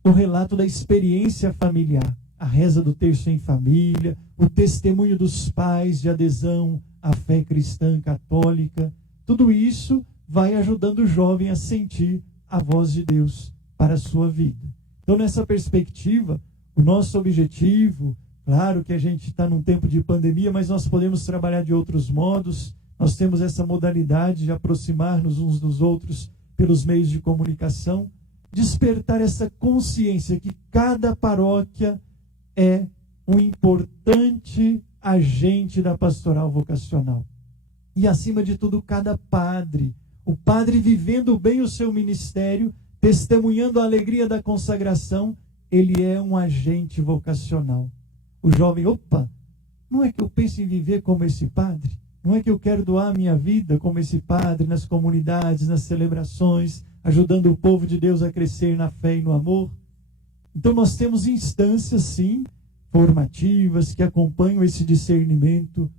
o relato da experiência familiar, a reza do terço em família, o testemunho dos pais de adesão à fé cristã católica. Tudo isso vai ajudando o jovem a sentir a voz de Deus para a sua vida. Então, nessa perspectiva, o nosso objetivo, claro que a gente está num tempo de pandemia, mas nós podemos trabalhar de outros modos. Nós temos essa modalidade de aproximar-nos uns dos outros pelos meios de comunicação, despertar essa consciência que cada paróquia é um importante agente da pastoral vocacional. E, acima de tudo, cada padre, o padre vivendo bem o seu ministério, testemunhando a alegria da consagração, ele é um agente vocacional. O jovem, opa, não é que eu penso em viver como esse padre? Não é que eu quero doar minha vida como esse padre nas comunidades, nas celebrações, ajudando o povo de Deus a crescer na fé e no amor? Então nós temos instâncias, sim, formativas, que acompanham esse discernimento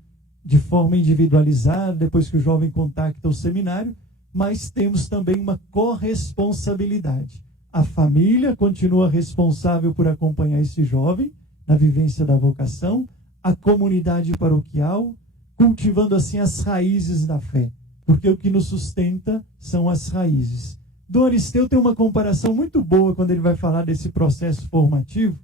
de forma individualizada, depois que o jovem contacta o seminário, mas temos também uma corresponsabilidade. A família continua responsável por acompanhar esse jovem na vivência da vocação, a comunidade paroquial, cultivando assim as raízes da fé, porque o que nos sustenta são as raízes. Dom Aristeu tem uma comparação muito boa quando ele vai falar desse processo formativo.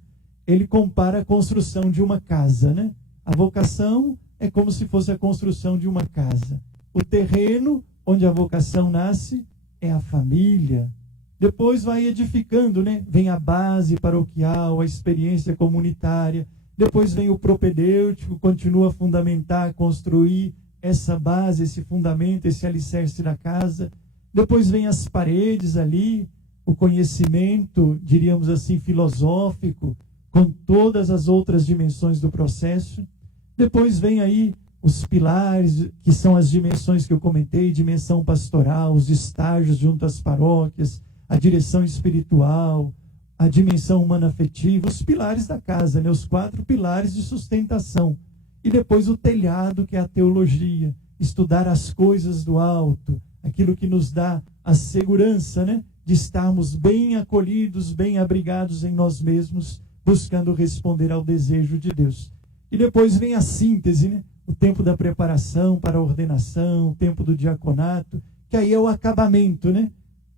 Ele compara a construção de uma casa, né? A vocação é como se fosse a construção de uma casa. O terreno onde a vocação nasce é a família. Depois vai edificando, né? Vem a base paroquial, a experiência comunitária. Depois vem o propedêutico, continua a fundamentar, construir essa base, esse fundamento, esse alicerce da casa. Depois vem as paredes ali, o conhecimento, diríamos assim, filosófico, com todas as outras dimensões do processo. Depois vem aí os pilares, que são as dimensões que eu comentei, dimensão pastoral, os estágios junto às paróquias, a direção espiritual, a dimensão humana afetiva, os pilares da casa, né? Os 4 pilares de sustentação. E depois o telhado, que é a teologia, estudar as coisas do alto, aquilo que nos dá a segurança, né? De estarmos bem acolhidos, bem abrigados em nós mesmos, buscando responder ao desejo de Deus. E depois vem a síntese, né? O tempo da preparação para a ordenação, o tempo do diaconato, que aí é o acabamento, né?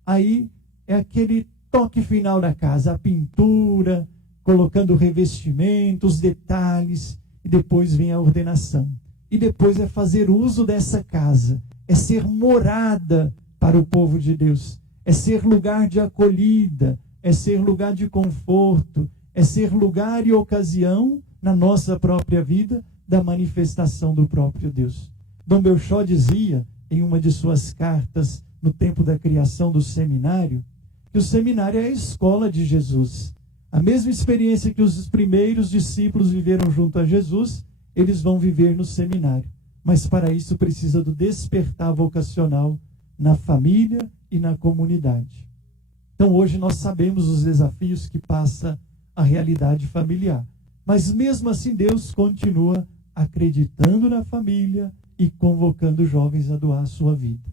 Aí é aquele toque final da casa, a pintura, colocando o revestimento, os detalhes, e depois vem a ordenação. E depois é fazer uso dessa casa, é ser morada para o povo de Deus, é ser lugar de acolhida, é ser lugar de conforto, é ser lugar e ocasião na nossa própria vida da manifestação do próprio Deus. Dom Belchó dizia, em uma de suas cartas, no tempo da criação do seminário, que o seminário é a escola de Jesus. A mesma experiência que os primeiros discípulos viveram junto a Jesus, eles vão viver no seminário. Mas para isso precisa do despertar vocacional na família e na comunidade. Então hoje nós sabemos os desafios que passa a realidade familiar. Mas mesmo assim Deus continua acreditando na família e convocando jovens a doar a sua vida.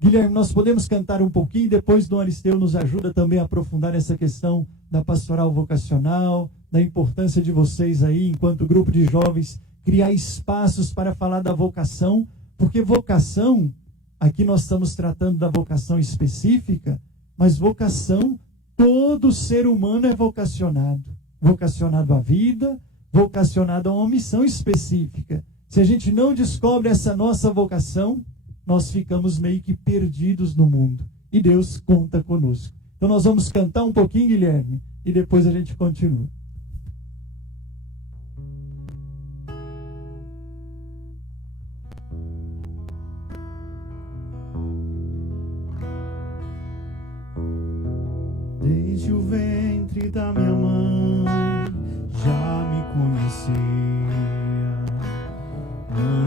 Guilherme, nós podemos cantar um pouquinho, depois Dom Aristeu nos ajuda também a aprofundar essa questão da pastoral vocacional, da importância de vocês aí, enquanto grupo de jovens, criar espaços para falar da vocação, porque vocação, aqui nós estamos tratando da vocação específica, mas vocação, todo ser humano é vocacionado. Vocacionado à vida, vocacionado a uma missão específica. Se a gente não descobre essa nossa vocação, nós ficamos meio que perdidos no mundo. E Deus conta conosco. Então nós vamos cantar um pouquinho, Guilherme, e depois a gente continua. Desde o ventre da minha mãe já me conhecia.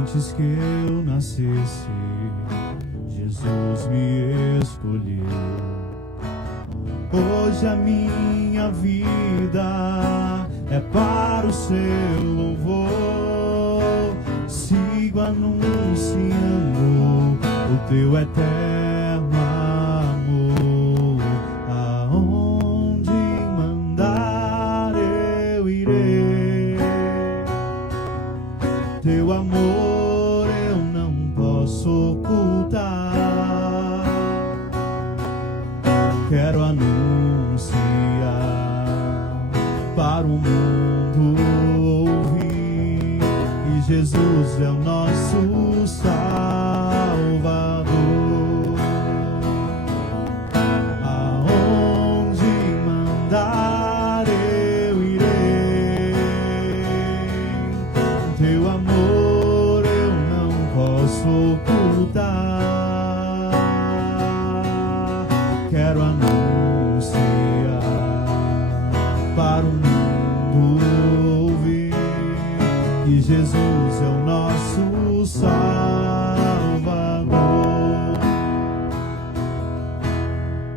Antes que eu nascesse, Jesus me escolheu. Hoje a minha vida é para o seu louvor. Sigo anunciando o teu eterno amor. Aonde mandar eu irei. Teu amor eu não posso ocultar. Quero anunciar para o mundo ouvir que Jesus é o nosso Salvador. Aonde mandar eu irei. Teu amor eu não posso ocultar. Quero anunciar para o mundo ouvir que Jesus é o nosso Salvador.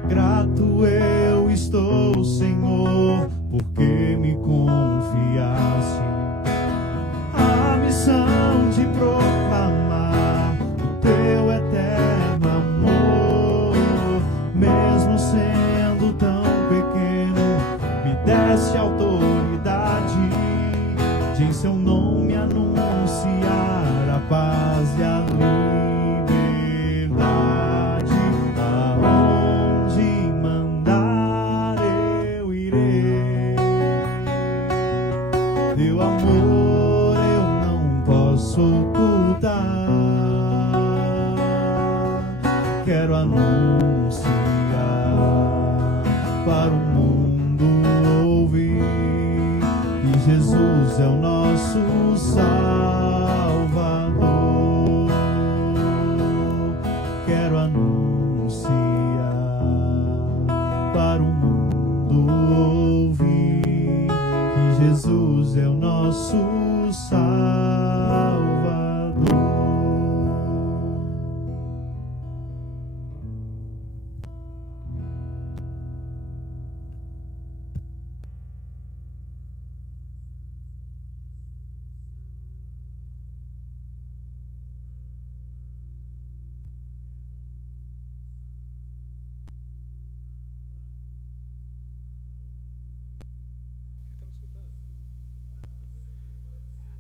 Grato eu estou, Senhor, porque me confiaste a missão de proclamar o teu eterno amor. Mesmo sendo tão pequeno, me deste autoridade de em seu nome anunciar a paz e a liberdade. Aonde mandar eu irei. Teu amor eu não posso ocultar. Quero anunciar para o mundo ouvir que Jesus é o nosso Salvador. Quero anunciar para o mundo ouvir que Jesus é o nosso Salvador.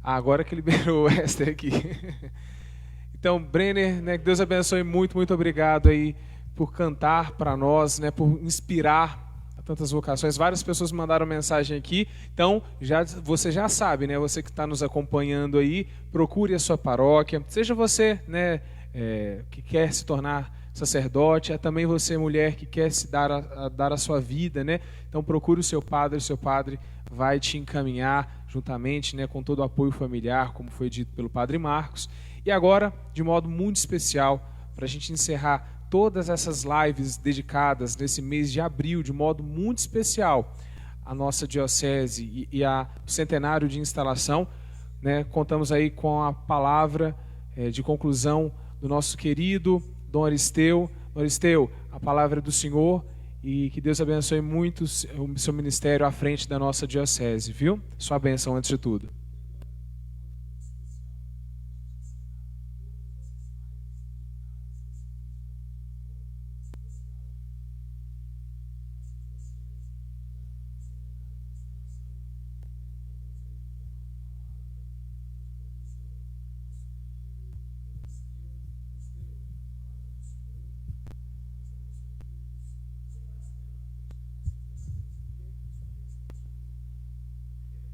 Agora que liberou o Esther aqui. Então, Brenner, né, que Deus abençoe muito, muito obrigado aí por cantar para nós, né, por inspirar a tantas vocações. Várias pessoas mandaram mensagem aqui. Então, você já sabe, né, você que está nos acompanhando aí, procure a sua paróquia. Seja você, né, que quer se tornar sacerdote, é também você, mulher, que quer se dar a sua vida, né? Então procure o seu padre vai te encaminhar juntamente, né, com todo o apoio familiar, como foi dito pelo Padre Marcos. E agora, de modo muito especial, para a gente encerrar todas essas lives dedicadas nesse mês de abril, de modo muito especial, a nossa diocese e o centenário de instalação, né, contamos aí com a palavra de conclusão do nosso querido Dom Aristeu. Dom Aristeu, a palavra é do Senhor e que Deus abençoe muito o seu ministério à frente da nossa diocese, viu? Sua bênção antes de tudo.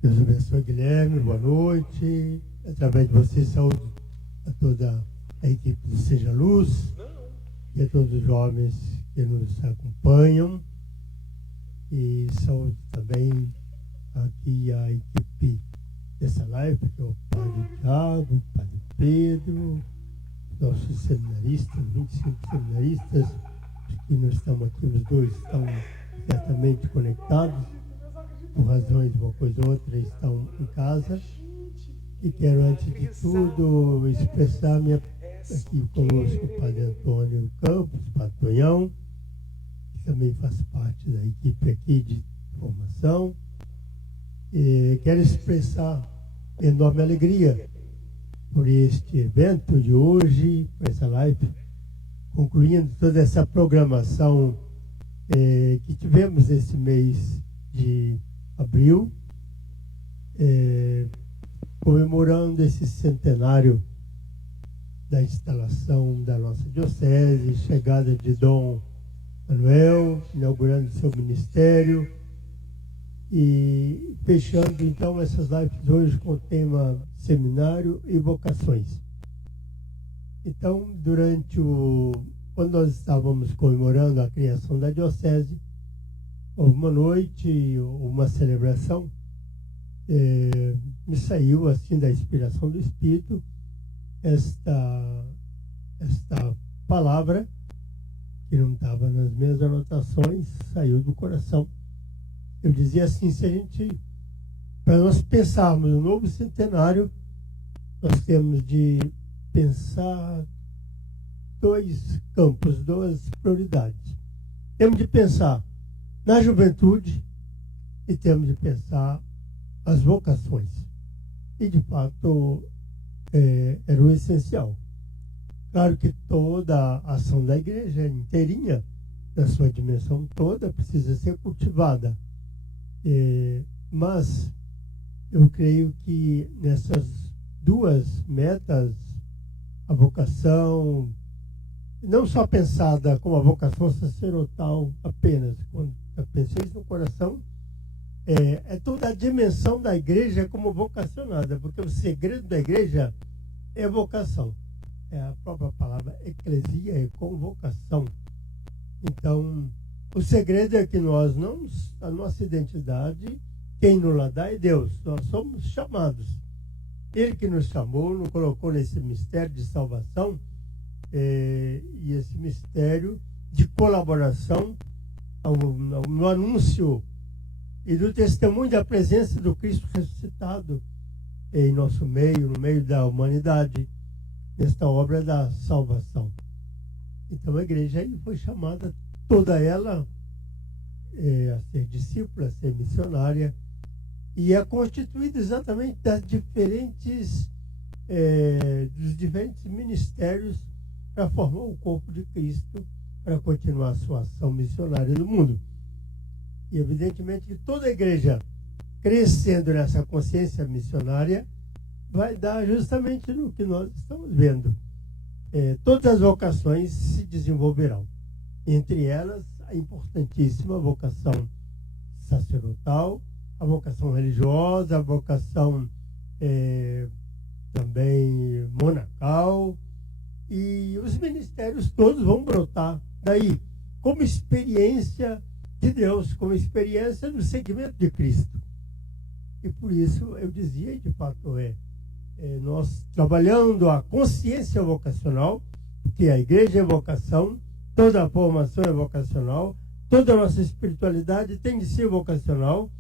Deus abençoe, Guilherme, boa noite. Através de você, saúde a toda a equipe do Seja Luz e a todos os jovens que nos acompanham. E saúde também aqui a equipe dessa live, que é o Padre Tiago, o Padre Pedro, nossos seminaristas, 25 seminaristas, que nós estamos aqui, os dois estão certamente conectados. Por razões de uma coisa ou outra, estão em casa. E quero, antes de tudo, expressar aqui conosco o Padre Antônio Campos, o Padre Tonhão, que também faz parte da equipe aqui de formação. E quero expressar enorme alegria por este evento de hoje, por essa live, concluindo toda essa programação que tivemos esse mês de abril, comemorando esse centenário da instalação da nossa diocese, chegada de Dom Manuel, inaugurando seu ministério, e fechando então essas lives hoje com o tema Seminário e Vocações. Então, quando nós estávamos comemorando a criação da diocese, houve uma noite, uma celebração, me saiu assim da inspiração do Espírito esta palavra, que não estava nas minhas anotações, saiu do coração. Eu dizia assim: para nós pensarmos no novo centenário, nós temos de pensar dois campos, duas prioridades. Temos de pensar na juventude e temos de pensar as vocações. E, de fato, era o essencial. Claro que toda a ação da igreja inteirinha, na sua dimensão toda, precisa ser cultivada. Mas eu creio que nessas duas metas, a vocação, não só pensada como a vocação sacerdotal apenas, quando eu pensei isso no coração, é toda a dimensão da igreja como vocacionada, porque o segredo da igreja é vocação. É a própria palavra eclesia, é convocação. Então, o segredo é que a nossa identidade, quem nos lá dá é Deus. Nós somos chamados. Ele que nos chamou, nos colocou nesse mistério de salvação, e esse mistério de colaboração no anúncio e do testemunho da presença do Cristo ressuscitado em nosso meio, no meio da humanidade, nesta obra da salvação. Então a igreja aí foi chamada, toda ela, a ser discípula, a ser missionária, e é constituída exatamente dos diferentes ministérios para formar o corpo de Cristo, para continuar a sua ação missionária no mundo. E evidentemente que toda a igreja crescendo nessa consciência missionária vai dar justamente no que nós estamos vendo. Todas as vocações se desenvolverão. Entre elas, a importantíssima vocação sacerdotal, a vocação religiosa, a vocação também monacal, e os ministérios todos vão brotar daí, como experiência de Deus, como experiência do seguimento de Cristo. E por isso eu dizia, e de fato nós trabalhando a consciência vocacional, porque a igreja é vocação, toda a formação é vocacional, toda a nossa espiritualidade tem de ser vocacional,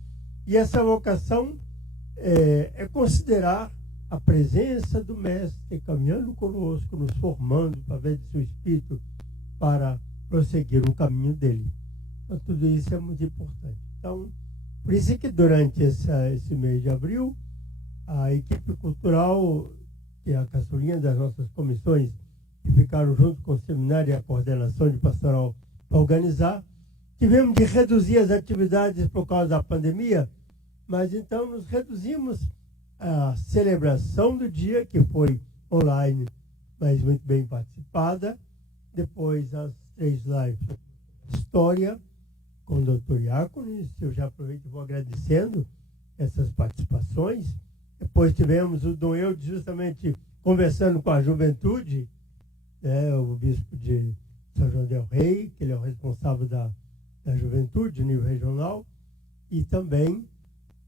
e essa vocação é considerar a presença do Mestre caminhando conosco, nos formando através de seu Espírito para prosseguir o caminho dele. Então, tudo isso é muito importante. Então, por isso é que durante esse mês de abril, a equipe cultural, que é a caçulinha das nossas comissões, que ficaram junto com o seminário e a coordenação de pastoral para organizar, tivemos de reduzir as atividades por causa da pandemia, mas então nos reduzimos a celebração do dia, que foi online, mas muito bem participada. Depois as 3 lives de história com o Dr. Iácones. Eu já aproveito e vou agradecendo essas participações. Depois tivemos o Dom Eudes justamente conversando com a juventude, o bispo de São João del Rei, que ele é o responsável da juventude, nível regional, e também,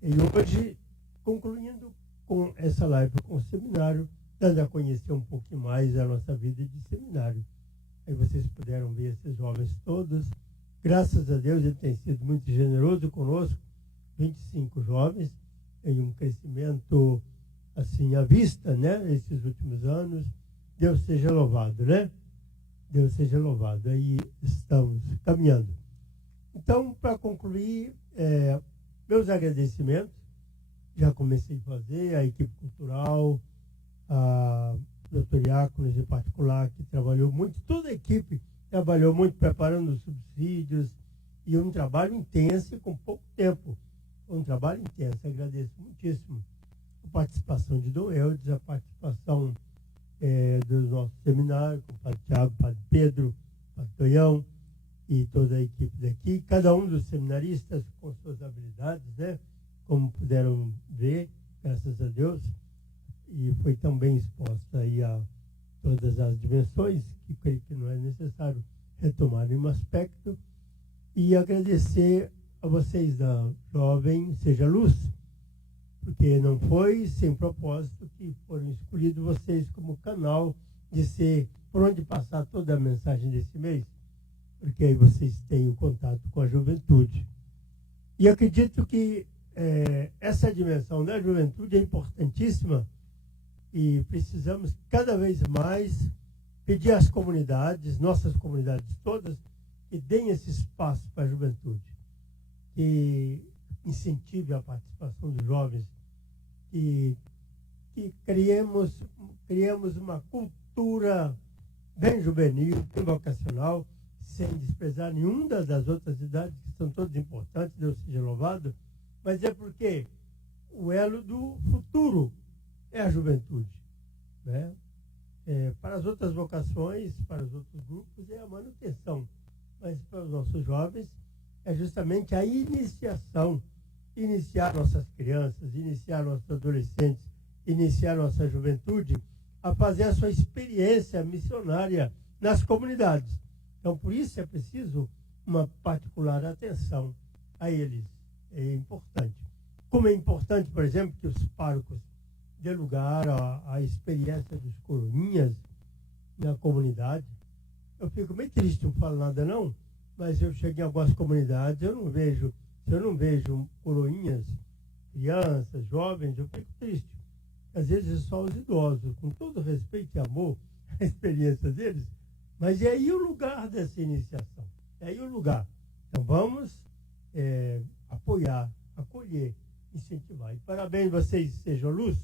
e hoje, concluindo com essa live com o seminário, dando a conhecer um pouquinho mais a nossa vida de seminário. Aí vocês puderam ver esses jovens todos. Graças a Deus, ele tem sido muito generoso conosco, 25 jovens, em um crescimento assim à vista, né, esses últimos anos. Deus seja louvado, né? Deus seja louvado. Aí estamos caminhando. Então, para concluir, meus agradecimentos, já comecei a fazer, a equipe cultural, a Dr. Iácones em particular, que trabalhou muito, toda a equipe trabalhou muito preparando os subsídios, e um trabalho intenso com pouco tempo. Um trabalho intenso. Agradeço muitíssimo a participação de Dom Eudes, a participação do nosso seminário, com o Padre Tiago, o Padre Pedro, o Padre Tonhão e toda a equipe daqui, cada um dos seminaristas com suas habilidades, né? Como puderam ver, graças a Deus, e foi tão bem exposta aí a todas as dimensões, que creio que não é necessário retomar nenhum aspecto, e agradecer a vocês da Jovem Seja Luz, porque não foi sem propósito que foram escolhidos vocês como canal de ser por onde passar toda a mensagem desse mês, porque aí vocês têm o contato com a juventude. E acredito que essa dimensão da juventude é importantíssima, e precisamos cada vez mais pedir às comunidades, nossas comunidades todas, que deem esse espaço para a juventude, que incentive a participação dos jovens, que criemos uma cultura bem juvenil, bem vocacional, sem desprezar nenhuma das outras idades, que são todas importantes, Deus seja louvado, mas é porque o elo do futuro é a juventude, né? Para as outras vocações, para os outros grupos, é a manutenção, mas para os nossos jovens é justamente a iniciação, iniciar nossas crianças, iniciar nossos adolescentes, iniciar nossa juventude a fazer a sua experiência missionária nas comunidades. Então, por isso é preciso uma particular atenção a eles. É importante. Como é importante, por exemplo, que os párocos dê lugar à experiência dos coroinhas na comunidade. Eu fico meio triste, não falo nada não, mas eu cheguei em algumas comunidades, eu não vejo coroinhas, crianças, jovens, eu fico triste. Às vezes só os idosos, com todo respeito e amor à experiência deles, mas é aí o lugar dessa iniciação, é aí o lugar. Então vamos apoiar, acolher, incentivar. E parabéns, vocês sejam luz,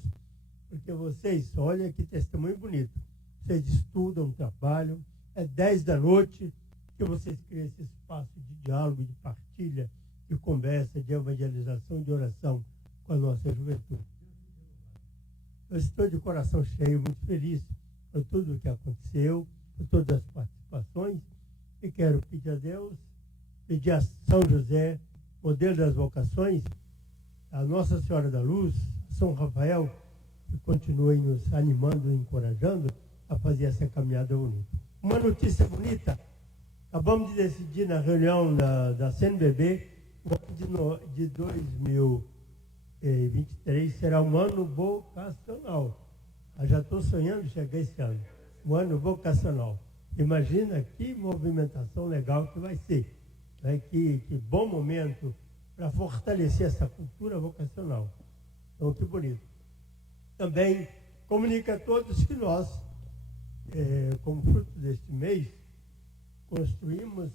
porque vocês, olha que testemunho bonito, vocês estudam, trabalham, é 10 da noite que vocês criam esse espaço de diálogo, de partilha, de conversa, de evangelização, de oração com a nossa juventude. Eu estou de coração cheio, muito feliz por tudo o que aconteceu, por todas as participações, e quero pedir a Deus, pedir a São José, modelo das vocações, a Nossa Senhora da Luz, São Rafael, que continuem nos animando e encorajando a fazer essa caminhada bonita. Uma notícia bonita, acabamos de decidir na reunião da CNBB, o ano de 2023 será um ano vocacional. Eu já estou sonhando chegar esse ano, um ano vocacional. Imagina que movimentação legal que vai ser, né? Que bom momento para fortalecer essa cultura vocacional. Então, que bonito. Também comunica a todos que nós, como fruto deste mês, construímos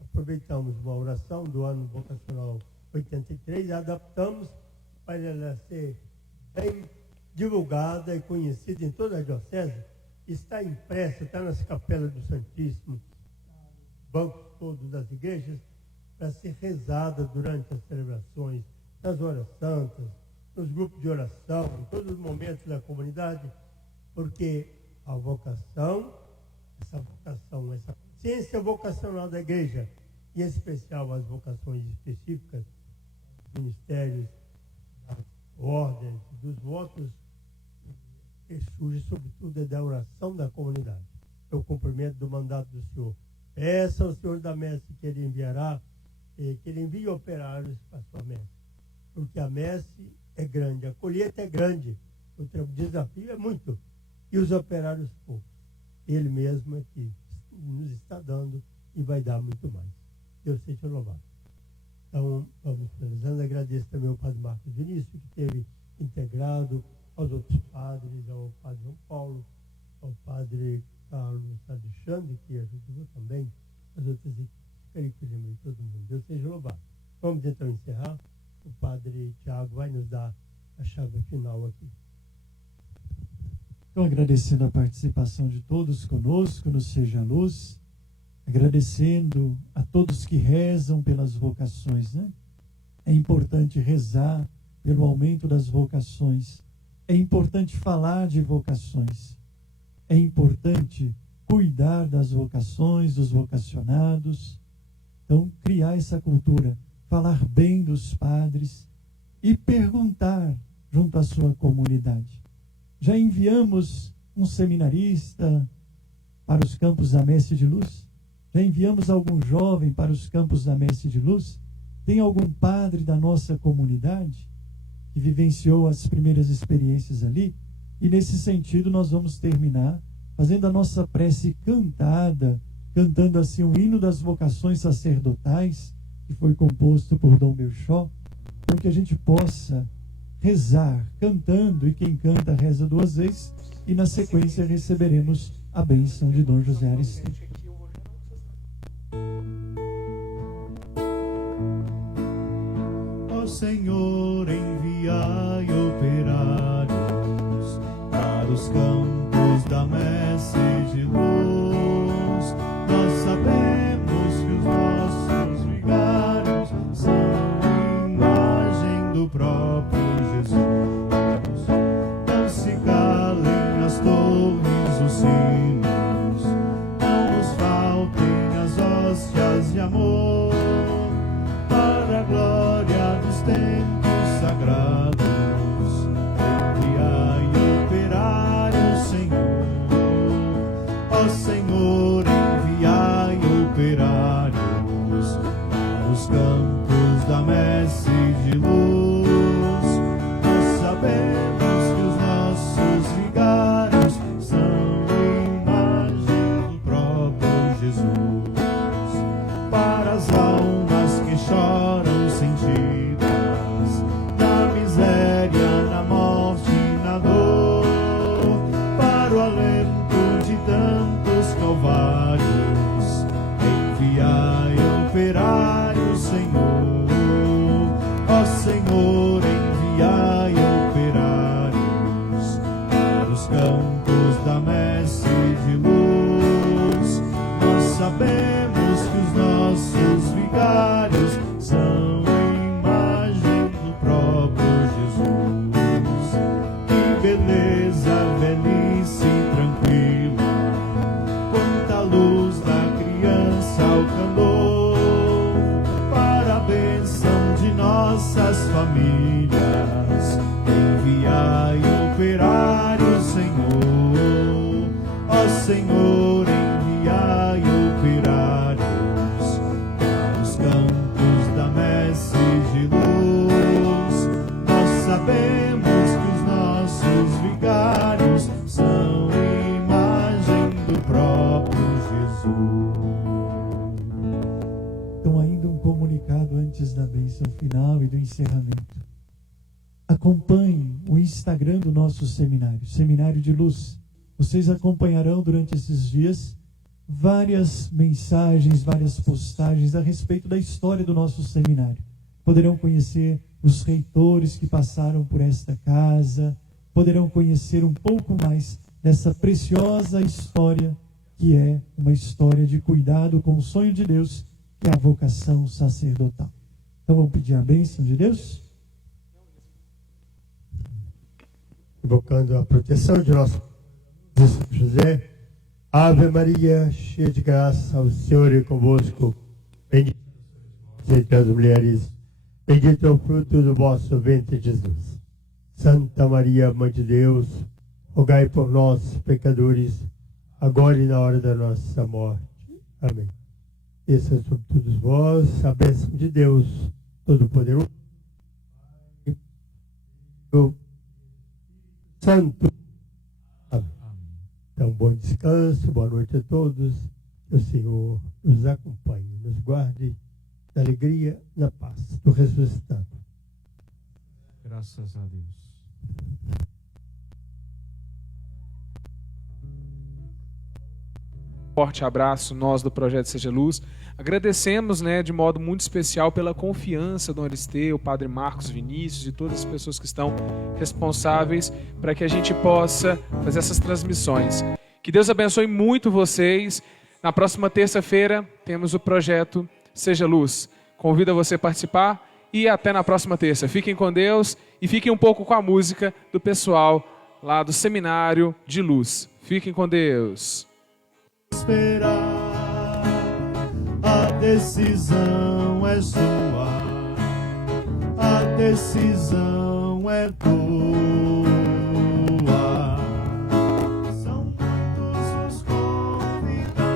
aproveitamos uma oração do ano vocacional 83 e adaptamos para ela ser bem divulgada e conhecida em toda a diocese. Está impressa, está nas capelas do Santíssimo, bancos todos das igrejas, para ser rezada durante as celebrações, nas horas santas, nos grupos de oração, em todos os momentos da comunidade, porque a vocação, essa consciência vocacional da igreja, e em especial as vocações específicas, ministérios, das ordens, dos votos, que surge sobretudo da oração da comunidade. É o cumprimento do mandato do Senhor. Peça ao Senhor da messe que Ele enviará, que Ele envie operários para a sua messe. Porque a messe é grande, a colheita é grande, o desafio é muito, e os operários poucos. Ele mesmo é que nos está dando e vai dar muito mais. Deus seja louvado. Então, vamos finalizando. Agradeço também ao Padre Marcos Vinícius, que teve integrado, aos outros padres, ao Padre João Paulo, ao Padre Carlos Alexandre, que ajudou também, as outras equipes. Quero que lembre todo mundo. Deus seja louvado. Vamos então encerrar. O Padre Tiago vai nos dar a chave final aqui. Então, agradecendo a participação de todos conosco no Seja Luz, agradecendo a todos que rezam pelas vocações, né? É importante rezar pelo aumento das vocações. É importante falar de vocações. É importante cuidar das vocações, dos vocacionados. Então, criar essa cultura, falar bem dos padres e perguntar junto à sua comunidade. Já enviamos um seminarista para os campos da Messe de Luz? Já enviamos algum jovem para os campos da Messe de Luz? Tem algum padre da nossa comunidade que vivenciou as primeiras experiências ali? E nesse sentido nós vamos terminar fazendo a nossa prece cantada, cantando assim um hino das vocações sacerdotais, que foi composto por Dom Belchó, para que a gente possa rezar, cantando, e quem canta reza 2 vezes, e na sequência receberemos a bênção de Dom José Aristides. Ó Senhor, enviai operários para os campos da messe de luz. Nós sabemos que os nossos vigários são imagem do próprio Jesus. Não se calem as torres, os sinos, não nos faltem as hóstias de amor, para a glória dos tempos sagrados. Enviai operários, Senhor. Ó Senhor, enviai operários para os campos da messe de luz. Nós sabemos que os nossos vigários são imagem do próprio Jesus. Para as almas que choram sentidas na miséria, na morte e na dor, para o alento de tantos calvários, enviai operários, Senhor. Ó Senhor, enviai operários para os campos da messe de luz. Nós sabemos que os nossos vigários são imagem do próprio Jesus. Que beleza, velhice tranquila, quanta luz da criança ao candor, para a bênção de nossas famílias. Enviai operários, Senhor. Ó Senhor, enviai operários para os campos da messe de luz. Nós sabemos que os nossos vigários são imagem do próprio Jesus. Então, ainda um comunicado antes da bênção final e do encerramento. Acompanhe o Instagram do nosso seminário, Seminário de Luz. Vocês acompanharão durante esses dias várias mensagens, várias postagens a respeito da história do nosso seminário. Poderão conhecer os reitores que passaram por esta casa, poderão conhecer um pouco mais dessa preciosa história, que é uma história de cuidado com o sonho de Deus, que é a vocação sacerdotal. Então vamos pedir a bênção de Deus? Invocando a proteção de nosso José. Ave Maria, cheia de graça, o Senhor é convosco. Bendita entre as mulheres, bendito é o fruto do vosso ventre, Jesus. Santa Maria, Mãe de Deus, rogai por nós, pecadores, agora e na hora da nossa morte. Amém. Desça sobre todos vós a bênção de Deus Todo-Poderoso, Santo. Amém. Então, bom descanso, boa noite a todos. Que o Senhor nos acompanhe, nos guarde na alegria, na paz do ressuscitado. Graças a Deus. Forte abraço, nós do Projeto Seja Luz. Agradecemos, de modo muito especial pela confiança do Aristeu, o Padre Marcos Vinícius e todas as pessoas que estão responsáveis para que a gente possa fazer essas transmissões. Que Deus abençoe muito vocês. Na próxima terça-feira temos o Projeto Seja Luz. Convido você a participar e até na próxima terça. Fiquem com Deus e fiquem um pouco com a música do pessoal lá do Seminário de Luz. Fiquem com Deus. Esperar, a decisão é sua, a decisão é tua. São muitos os convidados,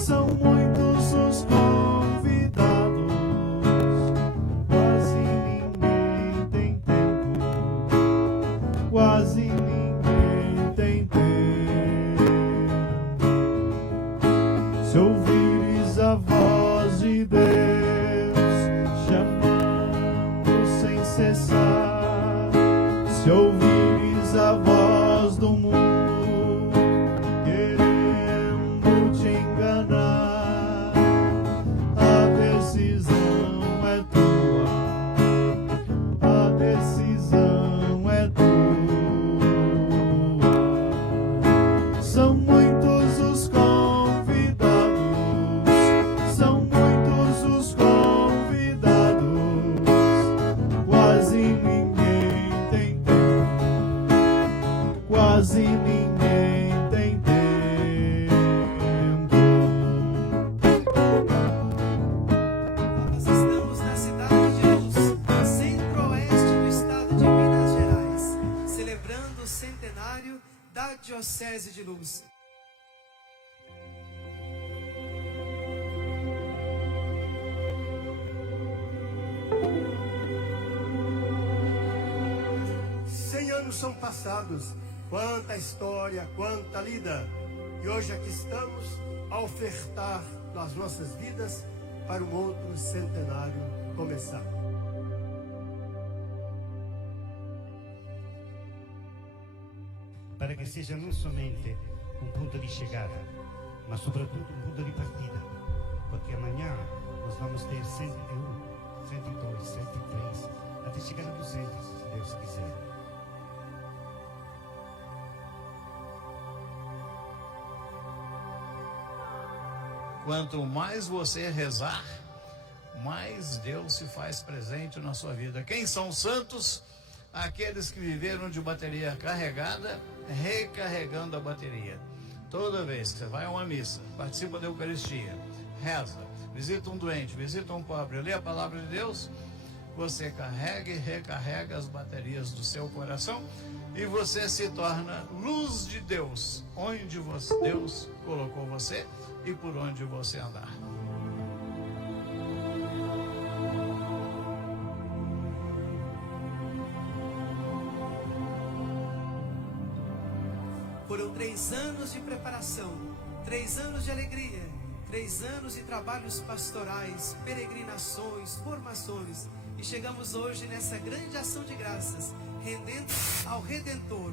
são muitos os convidados, quase ninguém tem tempo, quase ninguém tem tempo. Se ouvires a voz de Deus chamando sem cessar, se ouvires a voz do mundo querendo te enganar, a decisão é tua, a decisão é tua. São muitos os quase ninguém tem tempo. Nós estamos na cidade de Luz, centro-oeste do estado de Minas Gerais, celebrando o centenário da Diocese de Luz. São passados, quanta história, quanta lida, e hoje aqui estamos a ofertar nas nossas vidas para um outro centenário começar. Para que seja não somente um ponto de chegada, mas sobretudo um ponto de partida, porque amanhã nós vamos ter 101, 102, 103, até chegar a 200, se Deus quiser. Quanto mais você rezar, mais Deus se faz presente na sua vida. Quem são santos? Aqueles que viveram de bateria carregada, recarregando a bateria. Toda vez que você vai a uma missa, participa da Eucaristia, reza, visita um doente, visita um pobre, lê a palavra de Deus, você carrega e recarrega as baterias do seu coração e você se torna luz de Deus, onde Deus colocou você e por onde você andar. Foram 3 anos de preparação, 3 anos de alegria, 3 anos de trabalhos pastorais, peregrinações, formações, e chegamos hoje nessa grande ação de graças, rendendo ao Redentor